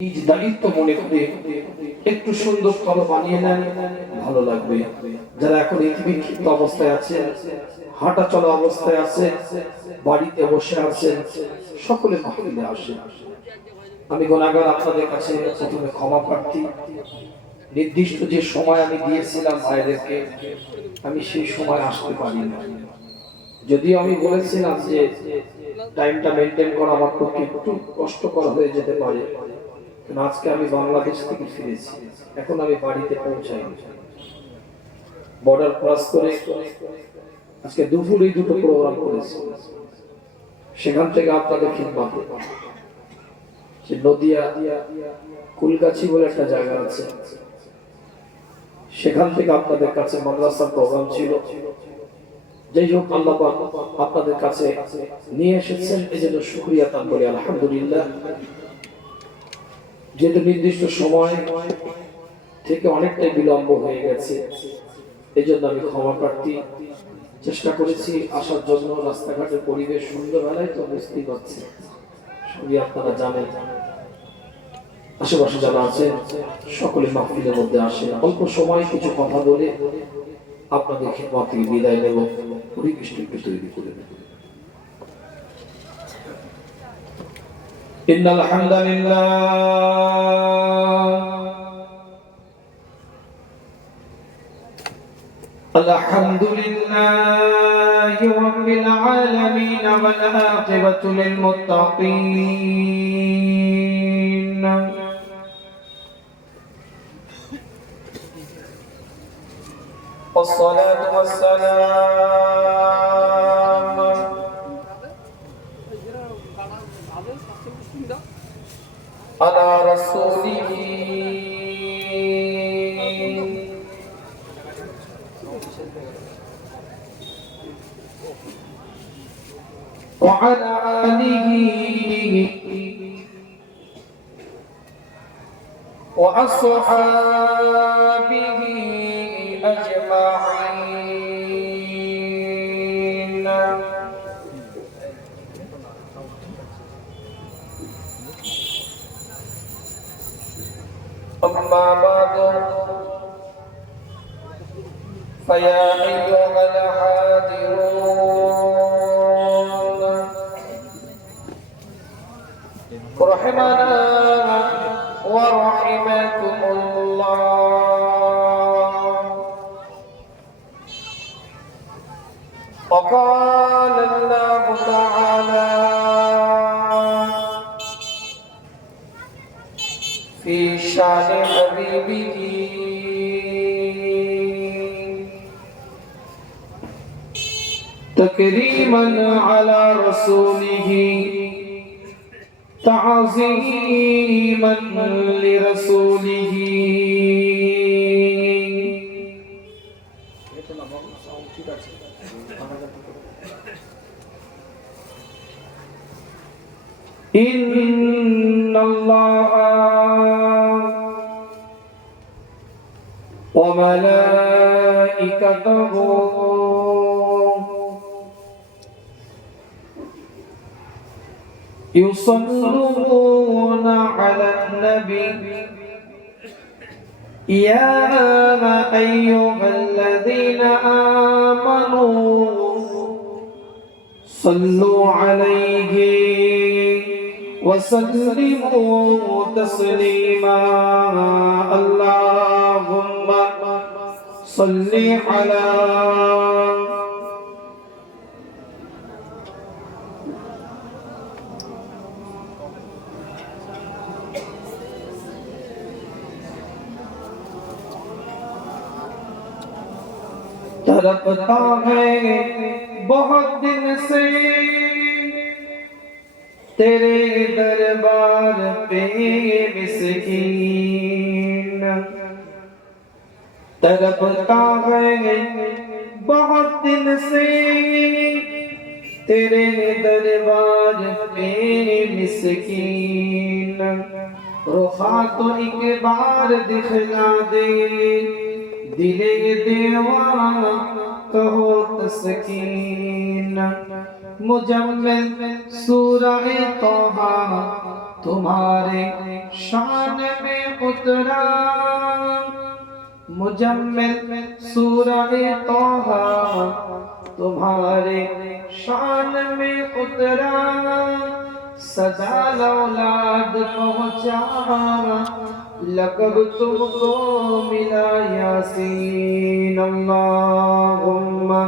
নিজ দায়িত্ব মনে করে একটু সুন্দর করে বানিয়ে নেন, ভালো লাগবে। যারা এখন বিক্ষিপ্ত অবস্থায় আছে, হাঁটা চলা অবস্থায় আছে, বাড়িতে বসে আছেন, সকলে মাহফিলে আসেন। আমি গুনাহগার, আপনাদের কাছে প্রথমে ক্ষমা প্রার্থী। নির্দিষ্ট যে সময় আমি দিয়েছিলাম ভাইদেরকে, আমি সেই সময় আসতে পারিনি। যদিও আমি বলেছিলাম যে টাইমটা মেনটেন করা আমার পক্ষে একটু কষ্টকর হয়ে যেতে পারে, কিন্তু আজকে আমি বাংলাদেশ থেকে ফিরেছি, এখন আমি বাড়িতে পৌঁছাই। বর্ডার ক্রস করে আজকে দুপুরে দুটো প্রোগ্রাম করেছি, সেখান থেকে আপনাদের খিদমত। সে নদিয়া কুলগাছি বলে একটা জায়গা আছে, সেখান থেকে আপনাদের কাছে মাদ্রাসার প্রোগ্রাম ছিল। যাই হোক, আল্লাহ পাক আপনাদের কাছে নিয়ে এসেছেন, এই জন্য শুকরিয়া তান বলি আলহামদুলিল্লাহ। যেহেতু নির্দিষ্ট সময় থেকে অনেকটাই বিলম্ব হয়ে গেছে, এই জন্য আমি ক্ষমা প্রার্থী। চেষ্টা করেছি আসার জন্য, রাস্তাঘাটের পরিবেশ সুন্দর হলেই তো বুঝতেই পারছি, সবই আপনারা জানেন। আশেপাশে যারা আছে সকলে মাহফিলের মধ্যে আসে, অল্প সময় কিছু কথা বলে আপনাদের খিদমত থেকে বিদায় নেব। পরিবেশটা একটু তৈরি করে নেব। ইন্নাল হামদালিল্লাহ আলহামদুলিল্লাহি রাব্বিল আলামিন ওয়াল আকিবাতু লিল মুত্তাকিন। والصلاة والسلام على رسوله وعلى آله وأصحابه أجمعين. أما بعد، فيا أيها الحاضرون رحمنا ورحمكم الله. وقال الله تعالى في شان حبيبه تكريما على رسوله تعظيما لرسوله. إن الله وملائكته يصلون على النبي يا أيها الذين آمنوا صلوا عليه وسلموا تسليما. اللهم صل على तड़पता है बहुत दिन से तेरे दरबार पे मिस्कीन, तड़पता है बहुत दिन से तेरे दरबार पे मिस्कीन। रुखा तो एक बार दिखला दे, दिले दीवाना कहो तस्कीन। मुजम्मिल सूरह तौबा तुम्हारे शान में उतरा मुजम्मिल सूरह तौहा तुम्हारे शान में उतरा सदा लौलाद पहुंचा लक़ब तुमको मिला यासीन अल्लाहुम्मा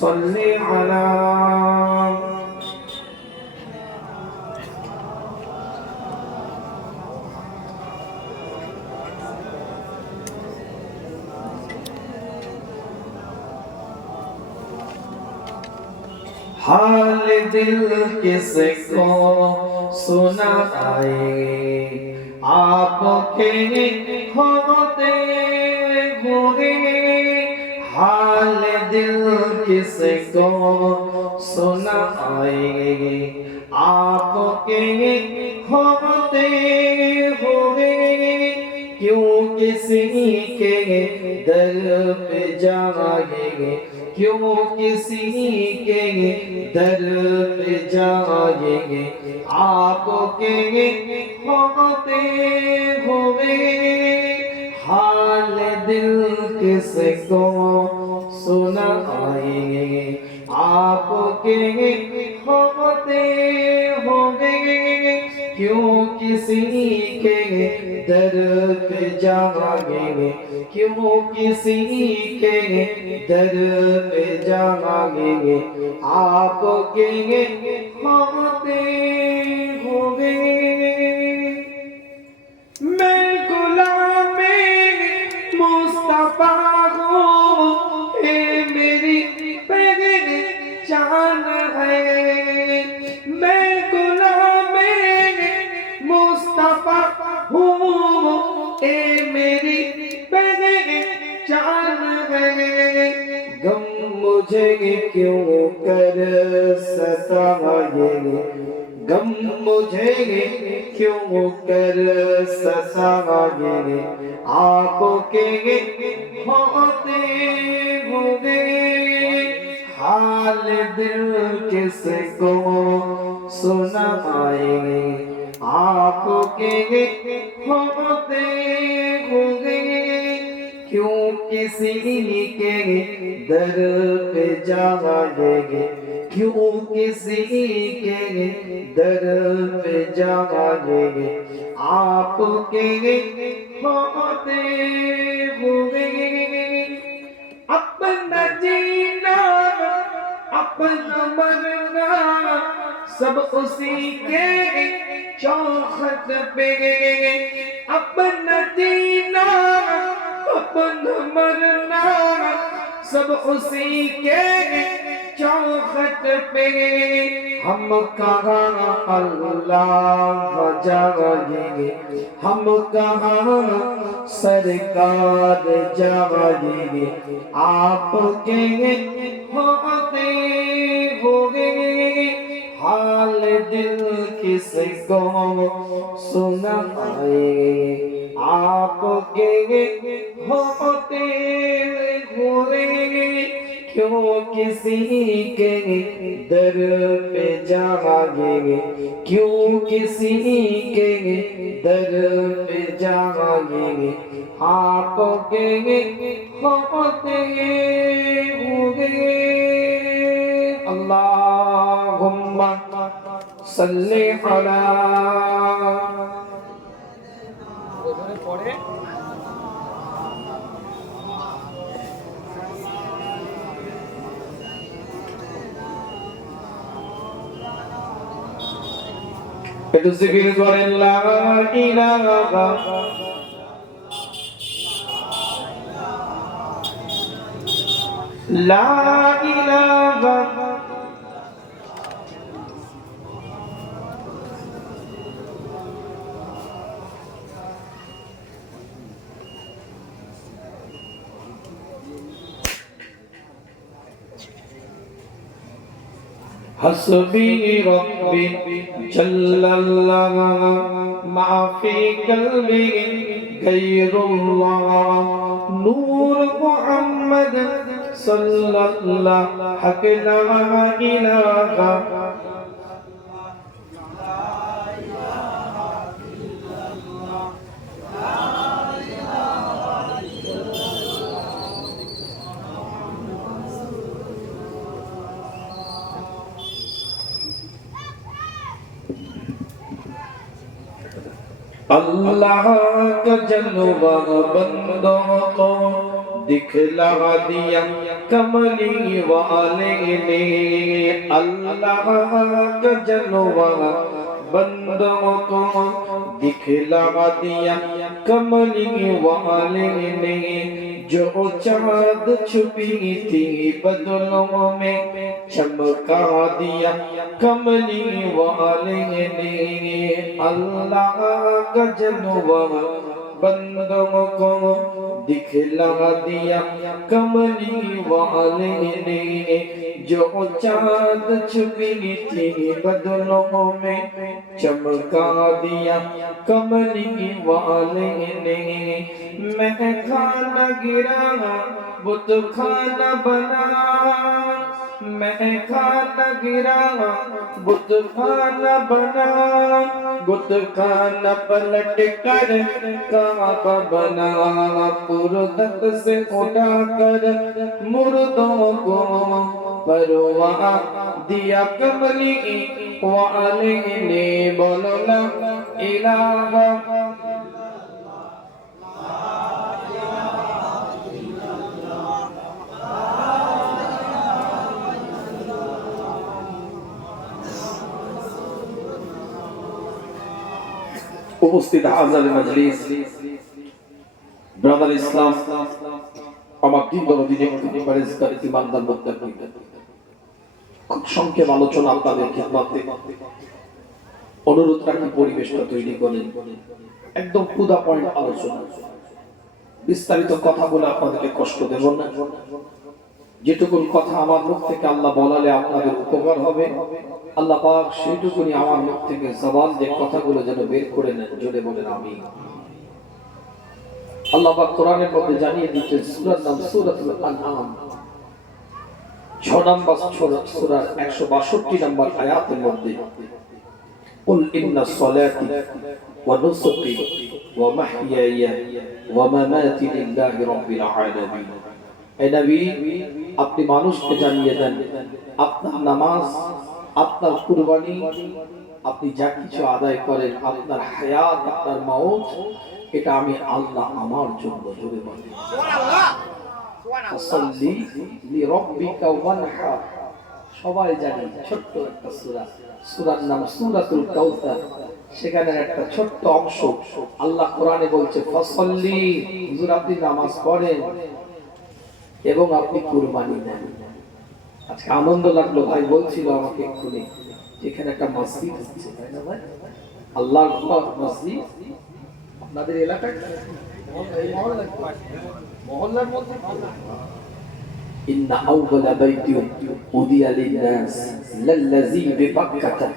सल्ली अला हाल दिल किसको सुनाए आपके होते हुए हाल दिल किसको सुनाए आपके होते हुए क्यों किसी के दर पे जाएंगे क्यों किसी के दर पे जाएंगे आपके होते हुए हाल दिल किसको सुनाएंगे आपके होते हुए क्यों किसी के दर पे जाएंगे क्यों किसी के दर पे जाएंगे आपके होते हुए मैं गुलाम मुस्तफा हूँ ये मेरी पहचान है मैं गुलाम मुस्तफा हूँ ये मेरी पहचान है गम मुझे क्यों कर सताएंगे गम मुझे क्यों कर सताएंगे आपके होते हुए हाल दिल किसको सुनाएंगे आपके होते हुए क्यों किसी के दर पे जाएंगे क्यों किसी के दर पे जाएंगे आपके होते हुए अपना जीना अपना मरना सब उसी के चौखट पे अपना जीना अपना मरना सब उसी के चौखट पे हम कहाँ अल्लाह जाएंगे हम कहाँ सरकार जाएंगे आपके होते हुए हाल दिल किसको सुनाएंगे आपके होते हुए क्यों किसी के दर पे जाएंगे क्यों किसी के दर पे जाएंगे आपके होते हुए अल्लाहुम्मा सल्ली अला पढ़े একটু জিকির করেন লা ইলাহা লা ইলাহা हस्बी रब्बी जल्लल्लाह माफी कल्बी गैरुल्लाह नूर मुहम्मद सल्लल्लाह हक ला इलाहा अल्लाह का जलवा बंदों को दिखला दिया कमली वाले ने। अल्लाह का जलवा बंदों को दिखला दिया कमली वाले ने। जो चाँद छुपी थी बदलों में चमका दिया कमली वाले ने। अल्लाह का जलवा बंदों को दिखला दिया कमली वाले ने। जो चाँद छुपी थी बदलों में चमका दिया कमली वाले ने। मैं खाना गिरा बुत खाना बना, मैं खाना गिरा बुत खाना बना। बुत खाना पलट कर काबा बना। पुरदत से उठा कर मुर्दों को परवा दिया कमली वाले ने। बोलो ला इलाहा উপস্থিত হাজার মজলিস ব্রাদার ইসলাম আমার দিন দরদিন একটু পরিষ্কার ইমানদার মুত্তাকিন, খুব সংক্ষেপ আলোচনা আপনাদের খিদমতে অনুরোধ রাখি পরিবেশটা তৈরি করেন। একদম পুদা পয়েন্ট আলোচনা, বিস্তারিত কথা বলে আপনাদেরকে কষ্ট দেব না। যেটুকু কথা আমার মুখ থেকে আল্লাহ বলালে আপনাদের উপকার হবে, আল্লাহ পাক সেইটুকুনি আমার মুখ থেকে জবান যে কথাগুলো যেন বের করে নেন। জোরে বলেন আমিন। আল্লাহ পাক কোরআনের মধ্যে জানিয়ে দিচ্ছেন, সূরার নাম সূরাতুল আনআম, 6 নম্বর সূরার 162 নম্বর আয়াতের মধ্যে কুল ইন্নাস সালাতি ওয়া নুসুকি ওয়া মাহইয়ায়া ওয়া মামাতি লিল্লাহি রাব্বিল আলামিন। এই নবী, আপনি মানুষকে জানিয়ে দেন আপনার নামাজ, আপনার কুরবানি, আপনি যা কিছু আদায় করেন, আপনার হায়াত, আপনার মাউত, এটা আমি আল্লাহ আমার জন্য। জোরে বলেন সুবহানাল্লাহ। সাল্লি লিরাব্বিকা ওয়ানহার। সবাই জানি ছোট্ট একটা সূরা, সূরার নাম সূরাতুল কাউসার। সেখানে একটা ছোট্ট অংশ আল্লাহ কোরআনে বলছে ফাসাল্লি, হুজুর আপনি নামাজ পড়েন এবং আপনি কুরবানি দেন। আজকে আনন্দ লাগলো, ভাই বলছিল আমাকে এক্ষুনি, যেখানে একটা মসজিদ হচ্ছে, তাই না ভাই? আল্লাহর মসজিদ আপনাদের এলাকায়, মহল্লার মধ্যে। ইন্না আউওয়ালা বাইতিন উদিয়া লিন-নাস লাল্লাযী বিবাক্কাতা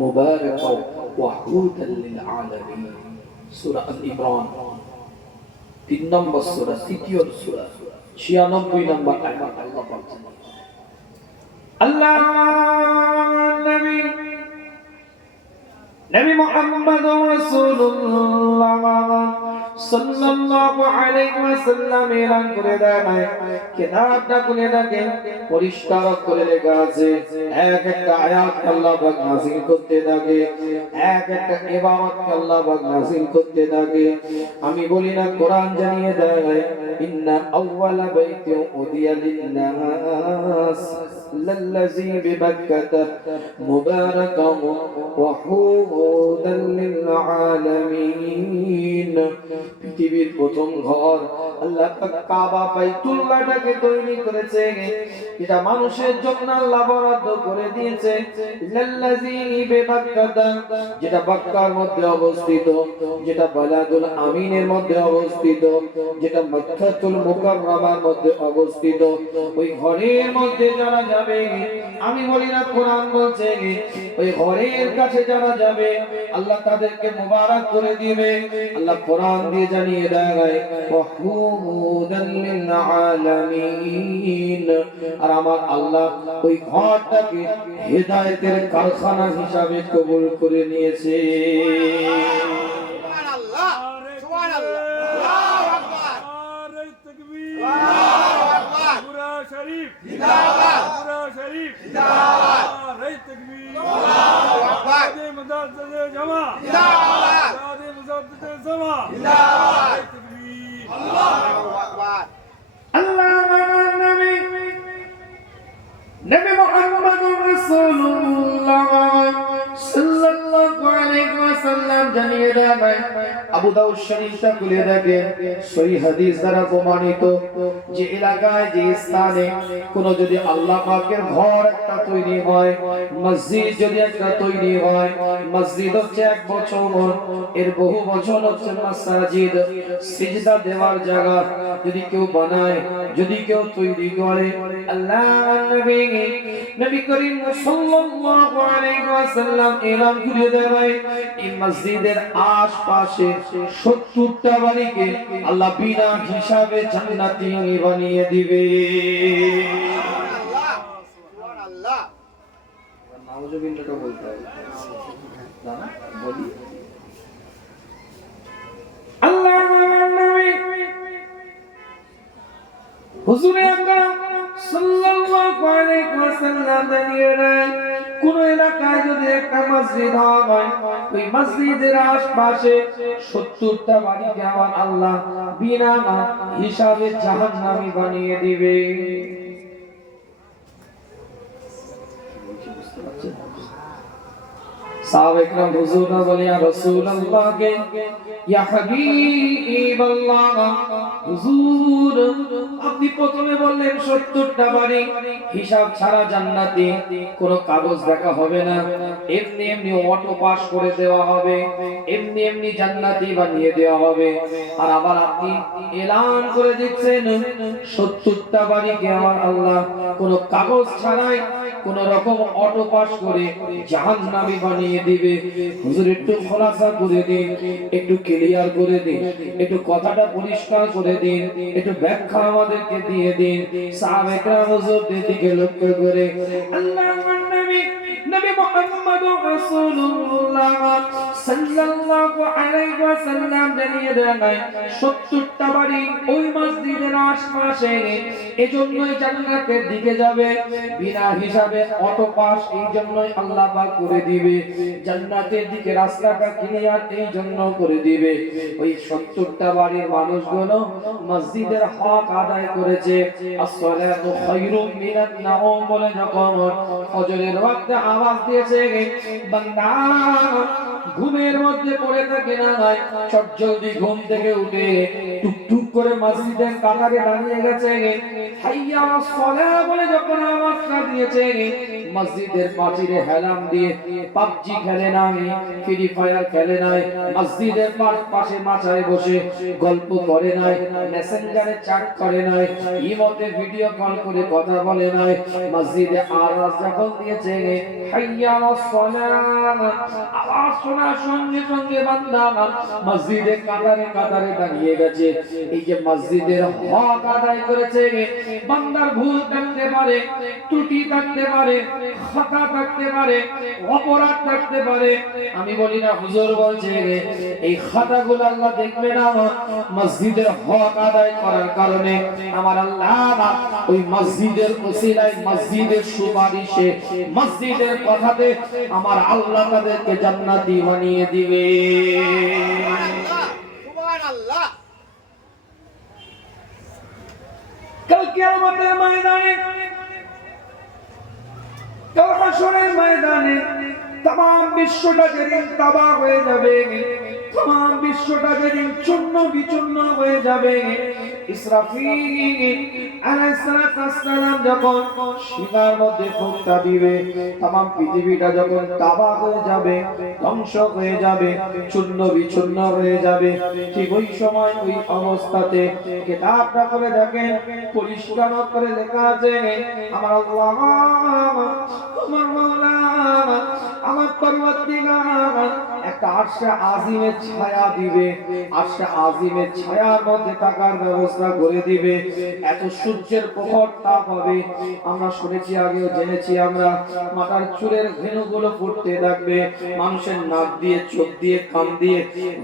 মুবারাকাও ওয়া হুদাল লিল আলামিন। সূরা আল-ইমরান 3 নম্বর সূরা, 3য় সূরা, 96 নম্বর আয়াত। আল্লাহ বলছেন, আল্লাহ নবী মুহাম্মদ রাসূলুল্লাহ সাল্লাল্লাহু আলাইহি ওয়াসাল্লাম এলান করে দেন, কিতাবটা খুলে দেখেন, পরিষ্কার করে লেখা আছে, এক একটা আয়াত আল্লাহ পাক নাযিল করতে থাকে, এক একটা ইবাদত আল্লাহ পাক নাযিল করতে থাকে। আমি বলি না, কোরআন জানিয়ে দেয়, ইন্না আউওয়ালা বাইতিন উদিয়া লিন-নাস লাল্লাযী বিবাক্কাতা মুবারাকাও ওয়া হুদাল লিল আলামিন। পৃথিবীর প্রথম ঘর আল্লাহ পাক কাবা বাইতুল্লাহটাকে তৈরি করেছে, এটা মানুষের জন্য আল্লাহ বরাদ্দ করে দিয়েছে। লাল্লাযী বিবাক্কাতা, যেটা মক্কার মধ্যে অবস্থিত, যেটা বালাদুল আমিনের মধ্যে অবস্থিত, যেটা মক্কাতুল মুকাররমার মধ্যে অবস্থিত। ওই ঘরের মধ্যে যারা যাবে, আমি বলি না, কোরআন বলছে, ওই ঘরের কাছে যারা যাবে আল্লাহ তাদেরকে মুবারক করে দিবে। আল্লাহ কোরআন দিয়ে জানিয়ে দেয়, ওয়াহুদাল লিল আলামিন। আর আমার আল্লাহ ওই ঘরটাকে হেদায়েতের কারখানা হিসাবে কবুল করে নিয়েছে। সুবহানাল্লাহ, সুবহানাল্লাহ, আল্লাহু আকবার, নারে তাকবীর, আল্লাহু আকবার, পুরা শরীফ জিন্দাবাদ, পুরা শরীফ জিন্দাবাদ, নারে তাকবীর, আল্লাহু আকবার, মদদ জামা জিন্দাবাদ, নবী মুহাম্মদুর রাসূলুল্লাহ সাল্লাল্লাহু আলাইহি ওয়াসাল্লাম জানিয়ে দেন, আবু দাউদ শরীফটা খুলে দেখেন, সহিহ হাদিস দ্বারা প্রমাণিত যে এলাকায় যে স্থানে কোন যদি আল্লাহ পাকের ঘর একটা তৈরি হয়, মসজিদ যদি একটা তৈরি হয়, মসজিদ হচ্ছে এক বছর, এর বহু বছর হচ্ছে মাসাজিদ, সিজদা দেওয়ার জায়গা যদি কেউ বানায়, যদি কেউ তৈরি করে, আল্লাহ নবী করিম সাল্লাল্লাহু আলাইহি ওয়াসাল্লাম এলান করে দেয়, এই মসজিদের আশপাশে 70টা বাড়িকে আল্লাহ বিনা হিসাবে জান্নাতি বানিয়ে দিবে। সুবহানাল্লাহ সুবহানাল্লাহ। নাউজুবিল্লাহটা বলতে হবে না, বলি আল্লাহ নবী হুজুর আকরাম সাল্লাল্লাহু আলাইহি ওয়াসাল্লাম জানিয়ে দেন, কোন এলাকায় যদি একটা মসজিদ হয়, ওই মসজিদের আশপাশে 70টা বাড়িকে আমার আল্লাহ বিনা হিসাবে জাহান্নামী বানিয়ে দিবে। সাহাবা ইকরাম হুজুররা বলে, ইয়া রাসূলুল্লাহ কে ইয়া হাবিবাল্লাহ, হুজুর আপনি প্রথমে বললেন 70টা বাড়ি হিসাব ছাড়া জান্নাতি, কোনো কাগজ দেখা হবে না, এমনি এমনি অটো পাস করে দেওয়া হবে, এমনি এমনি জান্নাতি বানিয়ে দেওয়া হবে। আর আবার আপনি এলান করে দিচ্ছেন 70টা বাড়িকে আমার আল্লাহ কোনো কাগজ ছাড়াই কোন রকম অটো পাস করে জাহান্নামী বানিয়ে দিবে। হুজুর একটু খোলাসা করে দিন, একটু ক্লিয়ার করে দিন, একটু কথাটা পরিষ্কার করে দিন, একটু ব্যাখ্যা আমাদেরকে দিয়ে দিন। সাহাবায়ে কেরাম হুজুরদের দিকে লক্ষ্য করে আল্লাহর নবী নবী মুহাম্মদুর রাসূলুল্লাহ সাল্লাল্লাহু আলাইহি ওয়াসাল্লাম জানিয়ে দেন, 70টা বাড়ি ওই মসজিদের আশপাশে, এজন্যই জান্নাতের দিকে যাবে বিনা হিসাবে অটো পাস, এই জন্যই আল্লাহ পাক করে দিবে জান্নাতের দিকে রাস্তাটা ক্লিয়ার, এই জন্য করে দিবে। ওই 70টা বাড়ির মানুষগুলো মসজিদের হক আদায় করেছে। আসসালাতু খায়রুম মিনান নাওম বলে যখন ফজরের ওয়াক্তে আওয়াজ দিয়েছে, বান্দা ঘুমের মধ্যে পড়ে থাকে না, চটজলদি ঘুম থেকে উঠে টুকটুক করে মসজিদের কাতারে দাঁড়িয়ে গেছে, হাইয়া আলাস সালাহ বলে যখন আওয়াজটা দিয়েছে, মসজিদের পাঁচিলে হেলাম দিয়ে পাবজি খেলে নাই, ফ্রি ফায়ার খেলে নাই, মসজিদের পাশে মাচায় বসে গল্প করে নাই, মেসেঞ্জারে চ্যাট করে নাই, ইমোতে ভিডিও কল করে কথা বলে নাই, মসজিদে আওয়াজ যখন দিয়েছে হাইয়া আলাস সালাহ, আওয়াজ শোনার সঙ্গে সঙ্গে বান্দা মসজিদে কাতারে কাতারে দাঁড়িয়ে গেছে। এই যে মসজিদের হক আদায় করেছে, বান্দার ভুল থাকতে পারে, ত্রুটি থাকতে পারে, খাতা থাকতে পারে, অপরাধ থাকতে পারে, আমি বলি না, হুজুর বলছে এই খাতাগুলো আল্লাহ দেখবে না, মসজিদের হক আদায় করার কারণে আমার আল্লাহ ওই মসজিদের ওসিলায়, মসজিদের সুপারিশে, মসজিদের কথাতে আমার আল্লাহ তাদেরকে জান্নাতি বানিয়ে দিবে। সুবহানাল্লাহ। কাল কিয়ামতের ময়দানে, কাল হাশরের ময়দানে तमाम বিশ্বটা যেদিন তাবাহ হয়ে যাবে, तमाम বিশ্বটা যেদিন চূর্ণ বিচূর্ণ হয়ে যাবে, ইসরাফিল আলাইহিস সালাম যখন শিঙার মধ্যে ফুঁকটা দিবে, तमाम পৃথিবীটা যখন তাবাহ হয়ে যাবে, ধ্বংস হয়ে যাবে, চূর্ণ বিচূর্ণ হয়ে যাবে, ঠিক ওই সময় ওই অবস্থাতে কিতাবটা করে দেখেন, পরিষ্কার করে লেখা আছে, আমার আল্লাহ, আমার মাওলা, আমার পরওয়ারদিগার একটা আরশে আজিমের ছায়া দিবে, আরশে আজিমের ছায়ার মধ্যে থাকার ব্যবস্থা করে দিবে। এত সূর্যের প্রখর তাপ হবে, আমরা শুনেছি, আগেও জেনেছি আমরা, মাথার চুলের ঘেনুগুলো ফুটতে থাকবে, মানুষের নাক দিয়ে, চোখ দিয়ে, কান দিয়ে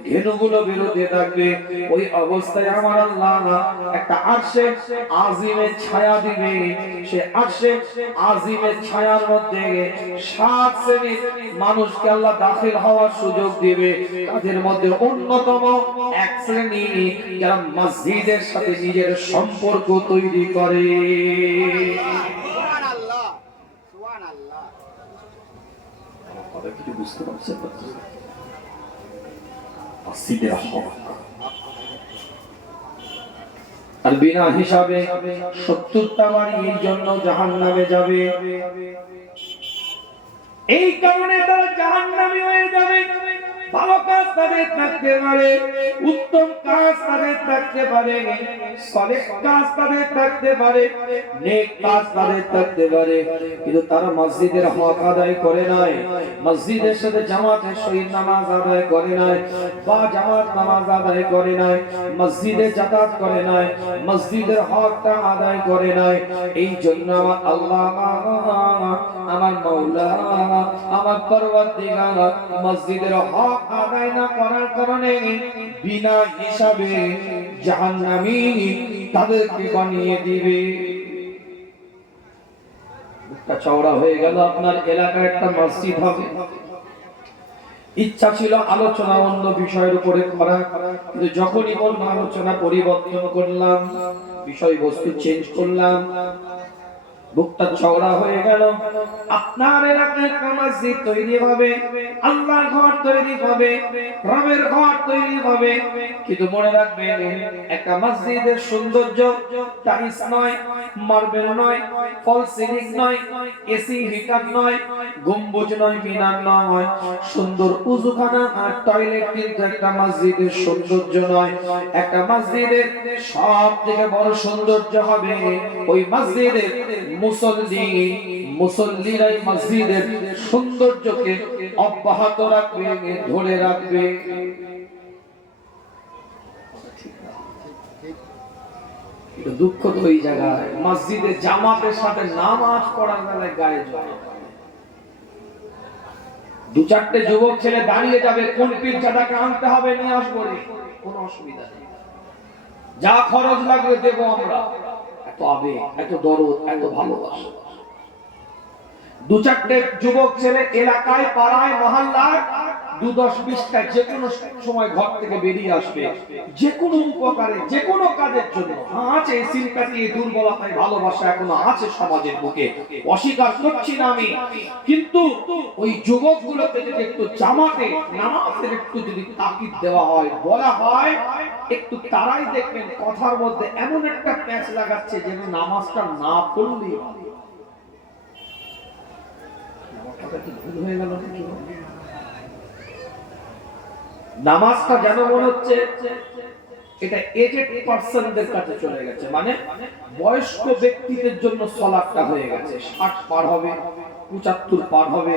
ঘেনুগুলো বেরোতে থাকবে। ওই অবস্থায় আমার আল্লাহ একটা আরশে আজিমের ছায়া দিবে, সে আরশে আজিমের ছায়ার মধ্যে 7 শ্রেণীর মানুষকে আল্লাহ দাখিল হওয়ার সুযোগ দিবে। তাদের মধ্যে অন্যতম এক শ্রেণী যারা মসজিদের সাথে নিজের সম্পর্ক তৈরি করে। সুবহানাল্লাহ সুবহানাল্লাহ। কথা কি বুঝতে পারছেন? মসজিদের হক আর বিনা হিসাবে 70টা বাড়ি এর জন্য জাহান্নামে যাবে। এই কারণে তারা জাহান্নামী হয়ে যাবে। ভালো কাজ তাদের থাকতে পারে, উত্তম কাজ তাদের থাকতে পারে, সালেহ কাজ তাদের থাকতে পারে, নেক কাজ তাদের থাকতে পারে, কিন্তু তারা মসজিদের হক আদায় করে নাই, মসজিদের সাথে জামাতের সহিত নামাজ আদায় করে নাই, বা জামাত নামাজ আদায় করে নাই, মসজিদে যাতায়াত করে নাই, মসজিদের হকটা আদায় করে নাই। এই জন্য আমার আল্লাহ, আমার মাওলা, আমার পরওয়ারদিগার মসজিদের হক আদায় না করার কারণে বিনা হিসাবে জাহান্নামী তাদেরকে বানিয়ে দিবে। একটা চওড়া হয়ে গেল, আপনার এলাকায় একটা মসজিদ হবে। ইচ্ছা ছিল আলোচনা অন্য বিষয়ের উপরে করা, কিন্তু যখনই বললাম আলোচনা পরিবর্তন করলাম, বিষয়বস্তু চেঞ্জ করলাম, বুকটা চওড়া হয়ে গেল। আপনার এলাকায় একটা মসজিদ তৈরি হবে, আল্লাহর ঘর তৈরি হবে, রবের ঘর তৈরি হবে, কিন্তু মনে রাখবেন একটা মসজিদের সৌন্দর্য টাইলস নয়, মার্বেল নয়, ফল সিলিং নয়, এসি হিটার নয়, গম্বুজ নয়, মিনার নয়, সুন্দর উযুখানা আর টয়লেট কিন্তু একটা মসজিদের সৌন্দর্য নয়। একটা মসজিদের সবথেকে বড় সৌন্দর্য হবে ওই মসজিদের মুসল্লিরাই মসজিদের সৌন্দর্যকে অব্যাহত রাখবে, ধরে রাখবে। দুঃখ তো ওই জায়গায় মসজিদে জামাতের সাথে নামাজ পড়ার বেলায় গায়ে জড়ায়। দু চারটে যুবক ছেলে দাঁড়িয়ে যাবে, কোন পীরজাদাকে আনতে হবে নিয়ে আসবো, কোনো অসুবিধা নেই, যা খরচ লাগবে দেবো আমরা। এত আবেগ, এত দরদ, এত ভালোবাসা। দু চারটে যুবক ছেলে এলাকায়, পাড়ায়, মহল্লায় 2-10-20টা যে কোনো সময় ঘর থেকে বেরিয়ে আসবে, যে কোনো উপকারে, যে কোনো কাজের জন্য। আছে সিম্প্যাথি, দুর্বলতায় ভালোবাসা এখনো আছে সমাজের বুকে, অস্বীকার করছি না আমি, কিন্তু ওই যুবকগুলোকে যদি একটু জামাতে নামাজের একটু যদি তাকিদ দেওয়া হয়, বলা হয়, একটু তারাই দেখবেন কথার মধ্যে এমন একটা প্যাঁচ লাগাচ্ছে যেন নামাজটা না পড়লেই ভুল হয়ে গেল। নামাজটা যেন মনে হচ্ছে এটা এজেড পারসনদের কাছে চলে গেছে, মানে বয়স্ক ব্যক্তিদের জন্য সালাতটা হয়ে গেছে। 60 পার হবে, 75 পার হবে,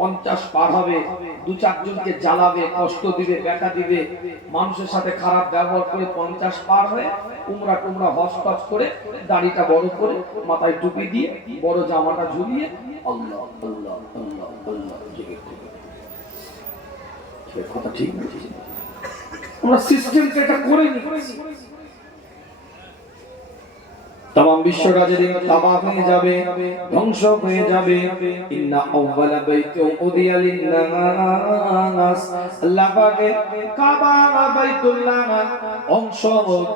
50 পার হবে, দু চারজনকে জ্বালাবে, কষ্ট দিবে, ব্যাটা দিবে, মানুষের সাথে খারাপ ব্যবহার করে 50 পার হয়ে উমরা টুমরা হজ টজ করে, দাড়িটা বড় করে, মাথায় টুপি দিয়ে, বড় জামাটা ঝুলিয়ে আল্লাহ আল্লাহ আল্লাহ আল্লাহ জেগে কথা ঠিক না? আমরা সিস্টেমকে এটা করে নিচ্ছি। तमाम विश्वটা যেদিন তাবাহ হয়ে যাবে, ধ্বংস হয়ে যাবে। ইন্না আউওয়ালা বাইতুন উদিয়া লিন-নাস, আল্লাহ পাকে কাবা বাইতুল্লাহ অংশ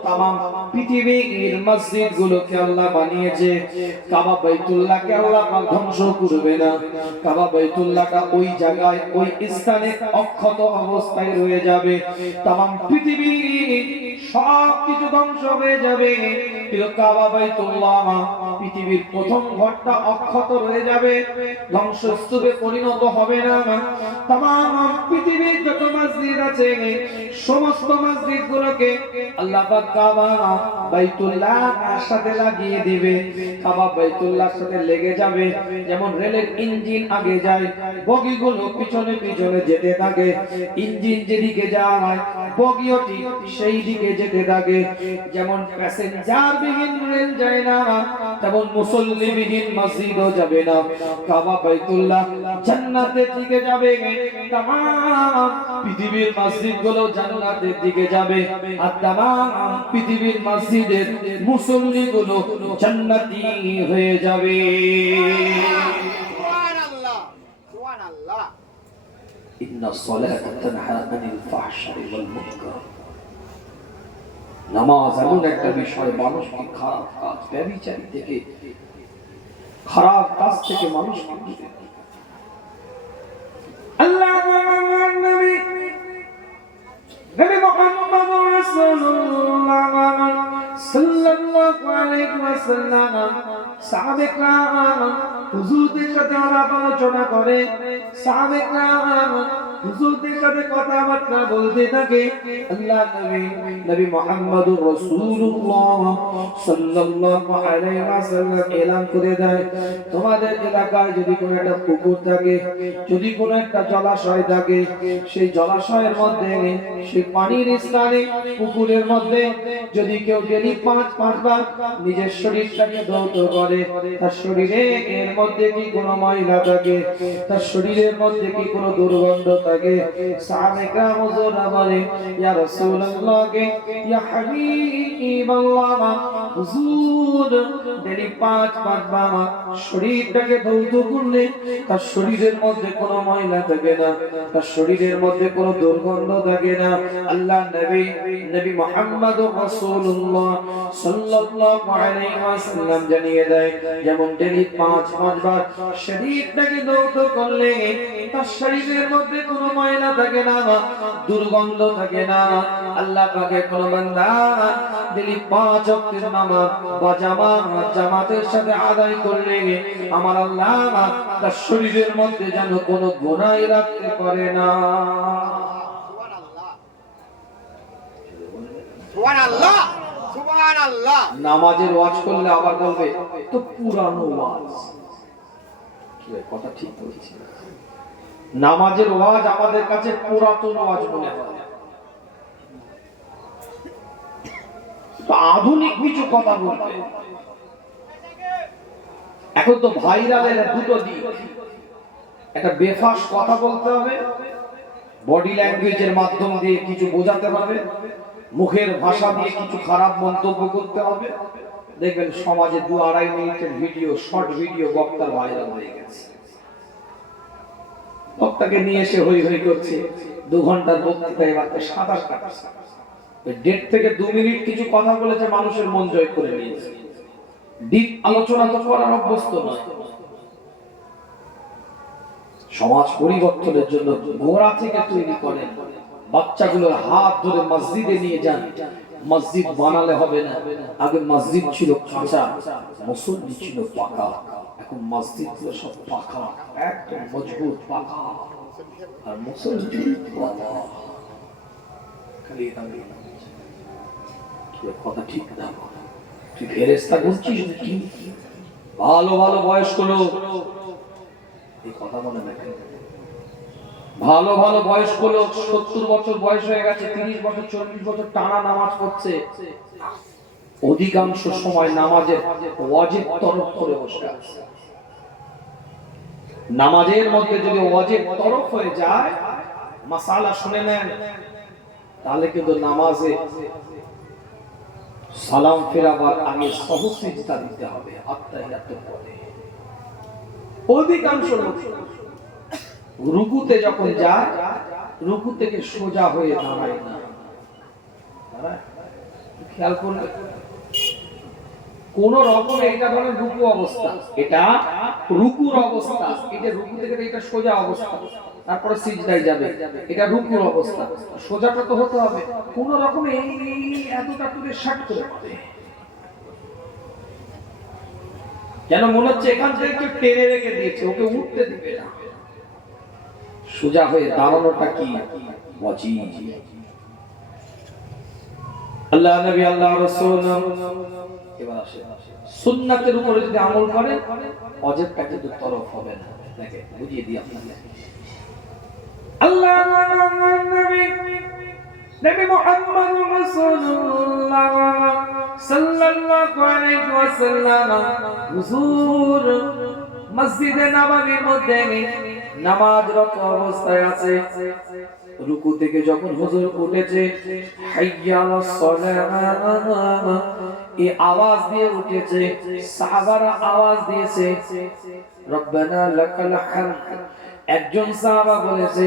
तमाम পৃথিবীর মসজিদগুলোকে আল্লাহ বানিয়েছে। কাবা বাইতুল্লাহকে আল্লাহ পাক ধ্বংস করবে না। কাবা বাইতুল্লাহটা ওই জায়গায়, ওই স্থানে অক্ষত অবস্থায় রয়ে যাবে। तमाम পৃথিবী সব কিছু ধ্বংস হয়ে যাবে, কিন্তু কাবা বাইতুল্লাহ পৃথিবীর প্রথম ঘরটা অক্ষত রয়ে যাবে, ধ্বংসস্তূপে পরিণত হবে না। तमाम পৃথিবীর যত মসজিদ আছে সমস্ত মসজিদগুলোকে আল্লাহ পাক কাবা বাইতুল্লাহর সাথে লাগিয়ে দিবে। কাবা বাইতুল্লাহর সাথে লেগে যাবে, যেমন রেলের ইঞ্জিন আগে যায়, বগিগুলো পিছনে পিছনে যেতে থাকে, ইঞ্জিন যেদিকে যায় বগিও ঠিক সেই দিকে যেতে থাকে। যেমন প্যাসেঞ্জার বিহীন রেল যায় না, তেমন মুসল্লি বিহীন মসজিদও যাবে না। কাবা বাইতুল্লাহ জান্নাতের দিকে যাবে, तमाम পৃথিবীর মসজিদগুলো জান্নাতের দিকে যাবে, আর तमाम পৃথিবীর মসজিদের মুসল্লিগুলো জান্নাতি হয়ে যাবে। সুবহানাল্লাহ সুবহানাল্লাহ। ইন্নাস সালাতা তানহা আনিল ফাহশাই ওয়াল মুনকার। নামাজ এমন একটা বিষয়, মানুষকে খারাপ কাজ, ব্যভিচারী থেকে, খারাপ কাজ থেকে মানুষকে দূরে রাখে। আল্লাহ নবী মুহাম্মদ রাসূলুল্লাহ সাল্লাল্লাহু আলাইহি ওয়াসাল্লাম সাহাবে کرام হুজুরদের সাথে আলাপ আলোচনা করে, সাহাবে کرام হুজুরদের সাথে কথাবার্তা বলতে থাকে। আল্লাহ নবী মুহাম্মদুর রাসূলুল্লাহ সাল্লাল্লাহু আলাইহি ওয়াসাল্লাম এলান করে দেয়, তোমাদের এলাকায় যদি কোনো একটা পুকুর থাকে, যদি কোনো একটা জলাশয় থাকে, সেই জলাশয়ের মধ্যে, সেই পানির স্থানে, পুকুরের মধ্যে যদি কেউ ডেলি 5 বার নিজের শরীরটাকে ধৌত করে, তার শরীরে এর মধ্যে কি কোনো ময়লা থাকে, তার শরীরের মধ্যে কি কোনো দুর্গন্ধ থাকে, সাহাবে کرام হুজুরা বলে, ইয়া রাসূলুল্লাহ, ইয়া হাবিবাল্লাহ, হুজুর ডেলি 5 বার শরীরটাকে ধৌত করলে তার শরীরের মধ্যে কোনো ময়লা থাকে না, তার শরীরের মধ্যে কোনো দুর্গন্ধ থাকে না। আল্লাহ নবী মুহাম্মদুর রাসূলুল্লাহ সাল্লাল্লাহু আলাইহি ওয়াসাল্লাম জানিয়ে দেয়, যেমন ডেলি 5 বার শরীরটাকে ধৌত করলে তার শরীরের মধ্যে কোনো ময়লা থাকে না, দুর্গন্ধ থাকে না। আল্লাহ পাকের কোন বান্দা ডেলি 5 ওয়াক্তের নামাজ বা জামাতের সাথে আদায় করলে আমার আল্লাহ তার শরীরের মধ্যে যেন কোনো গুনাহ রাখতে পারে না। সুবহানাল্লাহ, সুবহানাল্লাহ। নামাজের ওয়াজ করলে আবার বলবে তো পুরানো ওয়াজ, কি কথা ঠিক বলছি? নামাজের ওয়াজ আমাদের কাছে পুরাতন ওয়াজ মনে হয়, তো আধুনিক কিছু কথা বলবে। এখন তো ভাইরালের দুটো দিক, একটা বেফাস কথা বলতে হবে, বডি ল্যাঙ্গুয়েজের মাধ্যম দিয়ে কিছু বোঝাতে হবে, মুখের ভাষা দিয়ে কিছু খারাপ মন্তব্য করতে হবে। দেখবেন সমাজে 2-2.5 মিনিটের ভিডিও, শর্ট ভিডিও বক্তার ভাইরাল হয়ে গেছে। বক্তাকে নিয়ে এসে হই হই করছে, 2 ঘন্টার বক্তৃতা এবার সাঁতার কাটছে। 1.5 থেকে 2 মিনিট কিছু কথা বলেছে, মানুষের মন জয় করে নিয়েছে। ডিপ আলোচনা তো করার অভ্যস্ত নয়। সমাজ পরিবর্তনের জন্য গোড়া থেকে তৈরি করেন, বাচ্চাগুলোর হাত ধরে মসজিদে নিয়ে যান। মসজিদ বানালে হবে না, আগে মসজিদ ছিল কাঁচা, মুসল্লি ছিল পাকা। এখন মসজিদ গুলো সব পাকা, একদম মজবুত পাকা, আর মুসল্লি বাবা খালি দাঁড়িয়ে। কথা ঠিক না, তুই ফেরেশতা বলছিস নাকি? ভালো ভালো বয়স্ক লোক, এই কথা মনে রাখেন, ভালো ভালো বয়স্ক লোক 70 বছর বয়স হয়ে গেছে, 30 বছর 40 বছর টানা নামাজ পড়ছে, অধিকাংশ সময় নামাজের ওয়াজিব তরফ করে বসে আছে। নামাজের মধ্যে যদি ওয়াজিব তরফ হয়ে যায়, মাসালা শুনে নেন, তাহলে কিন্তু নামাজে সালাম ফেরাবার আগে সহজ সিজদা দিতে হবে আত্তাহিয়াতের পরে। অধিকাংশ লোক রুকুতে যখন যায়, রুকু থেকে সোজা হয়ে দাঁড়ায় না। খেয়াল করলে কোন রকম এটা ধরেন রুকু অবস্থা, এটা রুকুর অবস্থা, এটা রুকু থেকে এটা সোজা অবস্থা, তারপরে সিজদায় যাবে, এটা রুকুর অবস্থা। সোজাটা তো হতে হবে, কোন রকম এই এতটা করে শাট করে পাবে, যেন মনে হচ্ছে এখান থেকে কেউ টেনে রেখে দিয়েছে, ওকে উঠতে দিবে না। সোজা হয়ে দাঁড়ানোটা কি ওয়াজিব। আল্লাহ নবী আল্লাহ রাসূল এবার আসে সুন্নাতের উপরে যদি আমল করেন, ওয়াজিবটা কিন্তু তরফ হবে না। দেখেন বুঝিয়ে দিই আপনাকে। আল্লাহ নবী মুহাম্মদ রাসূলুল্লাহ সাল্লাল্লাহু আলাইহি ওয়াসাল্লাম হুজুর মসজিদে নববীর মধ্যে নামাজরত অবস্থায় আছে। রুকু থেকে যখন হুজুর উঠেছে, হাইয়া আলাস সালাহ এই আওয়াজ দিয়ে উঠেছে, সাহাবারা আওয়াজ দিয়েছে, রব্বানা লাকাল হামদ, একজন সাহাবা বলেছে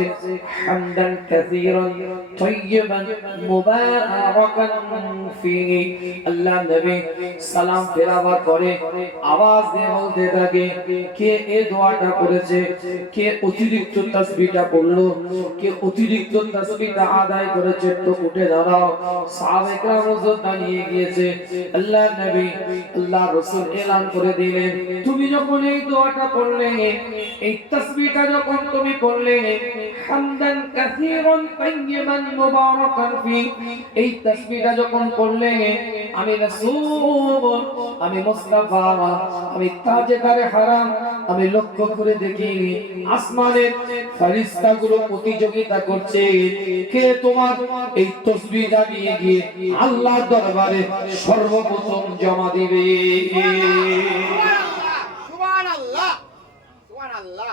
হামদান কাসীরান তাইয়িবান মুবারাকান ফিহি। আল্লাহ নবী সালাম ফেরাবার পরে আওয়াজ দিয়ে বলতে থাকে, কে এই দোয়াটা করেছে, কে অতিরিক্ত তাসবিহটা পড়লো, কে অতিরিক্ত তাসবিহটা আদায় করেছে, তো উঠে দাঁড়াও। সাহাবায়ে কেরাম হুজুর দাঁড়িয়ে গিয়েছে। আল্লাহ নবী আল্লাহ রাসূল এলান করে দিলেন, তুমি যখন এই দোয়াটা পড়লে, এই তাসবিহটা যখন তুমি পড়লে, হামদান কাসীরান তাইয়িবান মুবারাকান ফি, এই তাসবিহটা যখন পড়লে, আমি রাসূল, আমি মুস্তাফা, আমি তাজেদারে হারাম, আমি লক্ষ্য করে দেখি আসমানের ফেরেশতাগুলো প্রতিযোগিতা করছে, কে তোমার এই তাসবিহটা নিয়ে গিয়ে আল্লাহর দরবারে সর্বপ্রথম জমা দিবে। সুবহানাল্লাহ, সুবহানাল্লাহ,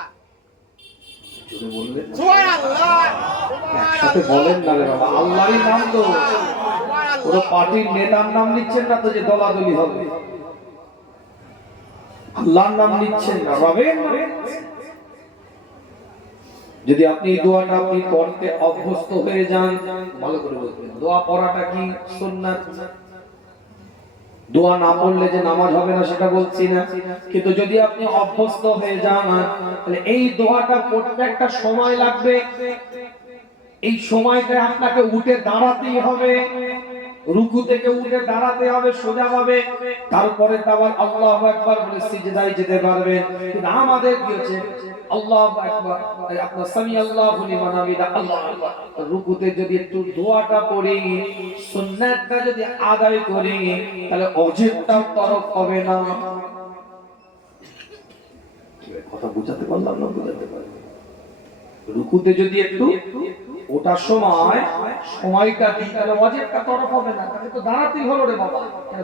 যদি বললেন সুবহানাল্লাহ, একসাথে বলেন না রে বাবা, আল্লাহরই নাম তো, পুরো সুবহানাল্লাহ। পার্টির নেতার নাম নিচ্ছেন না তো যে দলাদলি হবে, আল্লাহর নাম নিচ্ছেন না, পাবেন না। যদি আপনি এই দোয়াটা আপনি পড়তে অভ্যস্ত হয়ে যান, ভালো করে বুঝবেন দোয়া পড়াটা কি সুন্নাত। দোয়া না পড়লে যে নামাজ হবে না সেটা বলছি না, কিন্তু যদি আপনি অভ্যস্ত হয়ে যান, তাহলে এই দোয়াটা পড়তে একটা সময় লাগবে। এই সময়টা আপনাকে উঠে দাঁড়াতেই হবে, রুকু থেকে উঠে দাঁড়াতে হবে সোজাভাবে, তারপরে আবার আল্লাহু আকবার বলে সিজদায় যেতে পারবেন। কিন্তু আমাদের কি হচ্ছে, আল্লাহু আকবার, আপনার সামি আল্লাহু লিমান হামিদা, আল্লাহু আকবার, রুকুতে যদি একটু দোয়াটা পড়ি, সুন্নাতটা যদি আদায় করি, তাহলে অজিবটা তরফ হবে না। কথা বুঝাতে পারলাম না? বুঝাতে পারি। রুকুতে যদি একটু ওটার সময় সময়টা দিই, তাহলে ওয়াজিবটা তরফ হবে না। তাহলে তো দাঁড়াতেই হলো রে বাবা,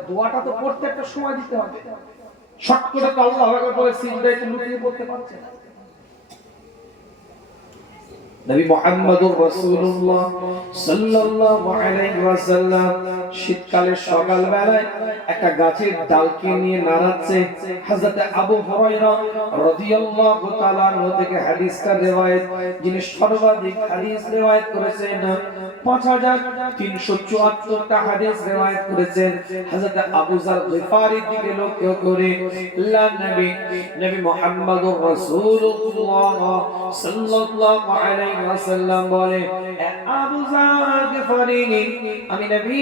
দোয়াটা তো পড়তে একটা সময় দিতে হবে। শর্ট করে তো আল্লাহু আকবার বলে সিজদায় তো লুটিয়ে পড়তে পারছে না। নবী মুহাম্মদুর রাসূলুল্লাহ সাল্লাল্লাহু আলাইহি ওয়াসাল্লাম শীতকালের সকাল বেলায় একটা গাছের ডালকে নিয়ে নাড়াচ্ছে। হযরত আবু হুরায়রা রাদিয়াল্লাহু তাআলা আনহু থেকে হাদিসটা riwayat, যিনি সর্বাধিক হাদিস riwayat করেছেন, 5374টা হাদিস riwayat করেছেন। হযরত আবু যার গিফারির দিকে লক্ষ্য করে আল্লাহর নবী মুহাম্মদুর রাসূলুল্লাহ সাল্লাল্লাহু আলাইহি ওয়াসাল্লাম বলে, আবু যার গিফারি, আমি নবী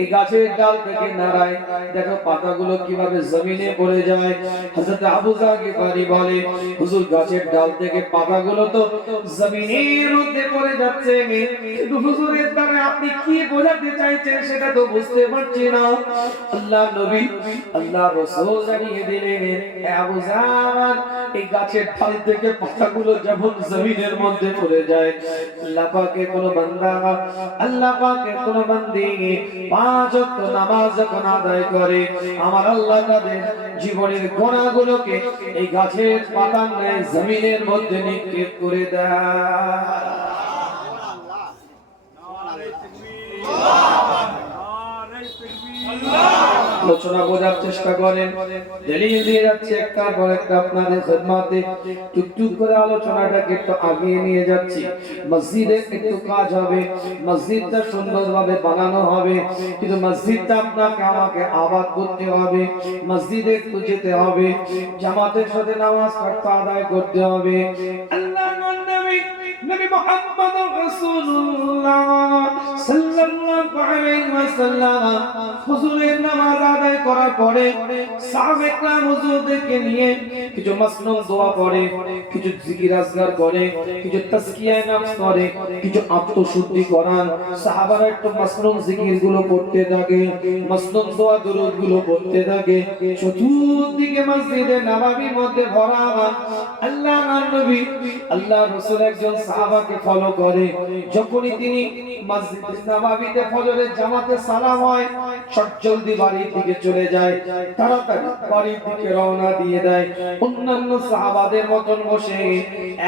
এই গাছের ডাল থেকে নাড়াই, দেখো পাতাগুলো কিভাবে জমিনে পড়ে যায়। হযরত আবু যার গিফারি বলে, হুজুর গাছের ডাল থেকে পাতাগুলো তো জমিনের মধ্যে পড়ে যাচ্ছে, কিন্তু হুজুরের দ্বারা আপনি কি বোঝাতে চাইছেন সেটা তো বুঝতে পারছি না। আল্লাহ নবী আল্লাহ রাসূল জানিয়ে দিলেন, আবু যার, এই গাছের ডাল থেকে পাতাগুলো যখন জমিনের মধ্যে পড়ে যায়, আল্লাহ পাকের কোন বান্দা, আল্লাহ পাকের কোন বান্দি 5 ওয়াক্ত নামাজ যখন আদায় করে, আমার আল্লাহ তাদের জীবনের গুনাহগুলোকে এই গাছের পাতার ন্যায় জমিনের মধ্যে নিক্ষেপ করে দেয়। আলোচনা বোঝার চেষ্টা করেন, দলিল দিয়ে যাচ্ছে একটা পর একটা আপনাদের খিদমতে, টুকটুক করে আলোচনাটাকে একটু আগিয়ে নিয়ে যাচ্ছি। মসজিদে একটু কাজ হবে, মসজিদটা সুন্দরভাবে বানানো হবে, কিন্তু মসজিদটা আপনাকে আমাকে আবাদ করতে হবে, মসজিদে একটু যেতে হবে, জামাতের সাথে নামাজ পড়তে আদায় করতে হবে। আল্লাহর নবী নবী মুহাম্মদুর রাসূলুল্লাহ সাল্লাল্লাহু আলাইহি ওয়াসাল্লাম হুজুরের নামাজ আদায় করার পরে সাহাবায়ে কেরাম হুজুরদেরকে নিয়ে কিছু মাসনুন দোয়া পড়ে, কিছু জিকির আজকার করে, কিছু তাজকিয়ায়ে নফস করে, কিছু আত্মশুদ্ধি করান। সাহাবারা একটু মাসনুন জিকির গুলো পড়তে থাকে, মাসনুন দোয়া দরুদ গুলো পড়তে থাকে। চতুর্দিকে মসজিদে নববীর মধ্যে ভরা। আল্লাহর নবী আল্লাহর রাসূল একজন সাহাবাকে ফলো করে, যখনই তিনি মসজিদে নববীতে ফজরের জামাতে সালাম হয় চটজলদি বাড়ির দিকে চলে যায়, তাড়াতাড়ি বাড়ির দিকে রওনা দিয়ে দেয়। অন্যান্য সাহাবাদের মতন বসে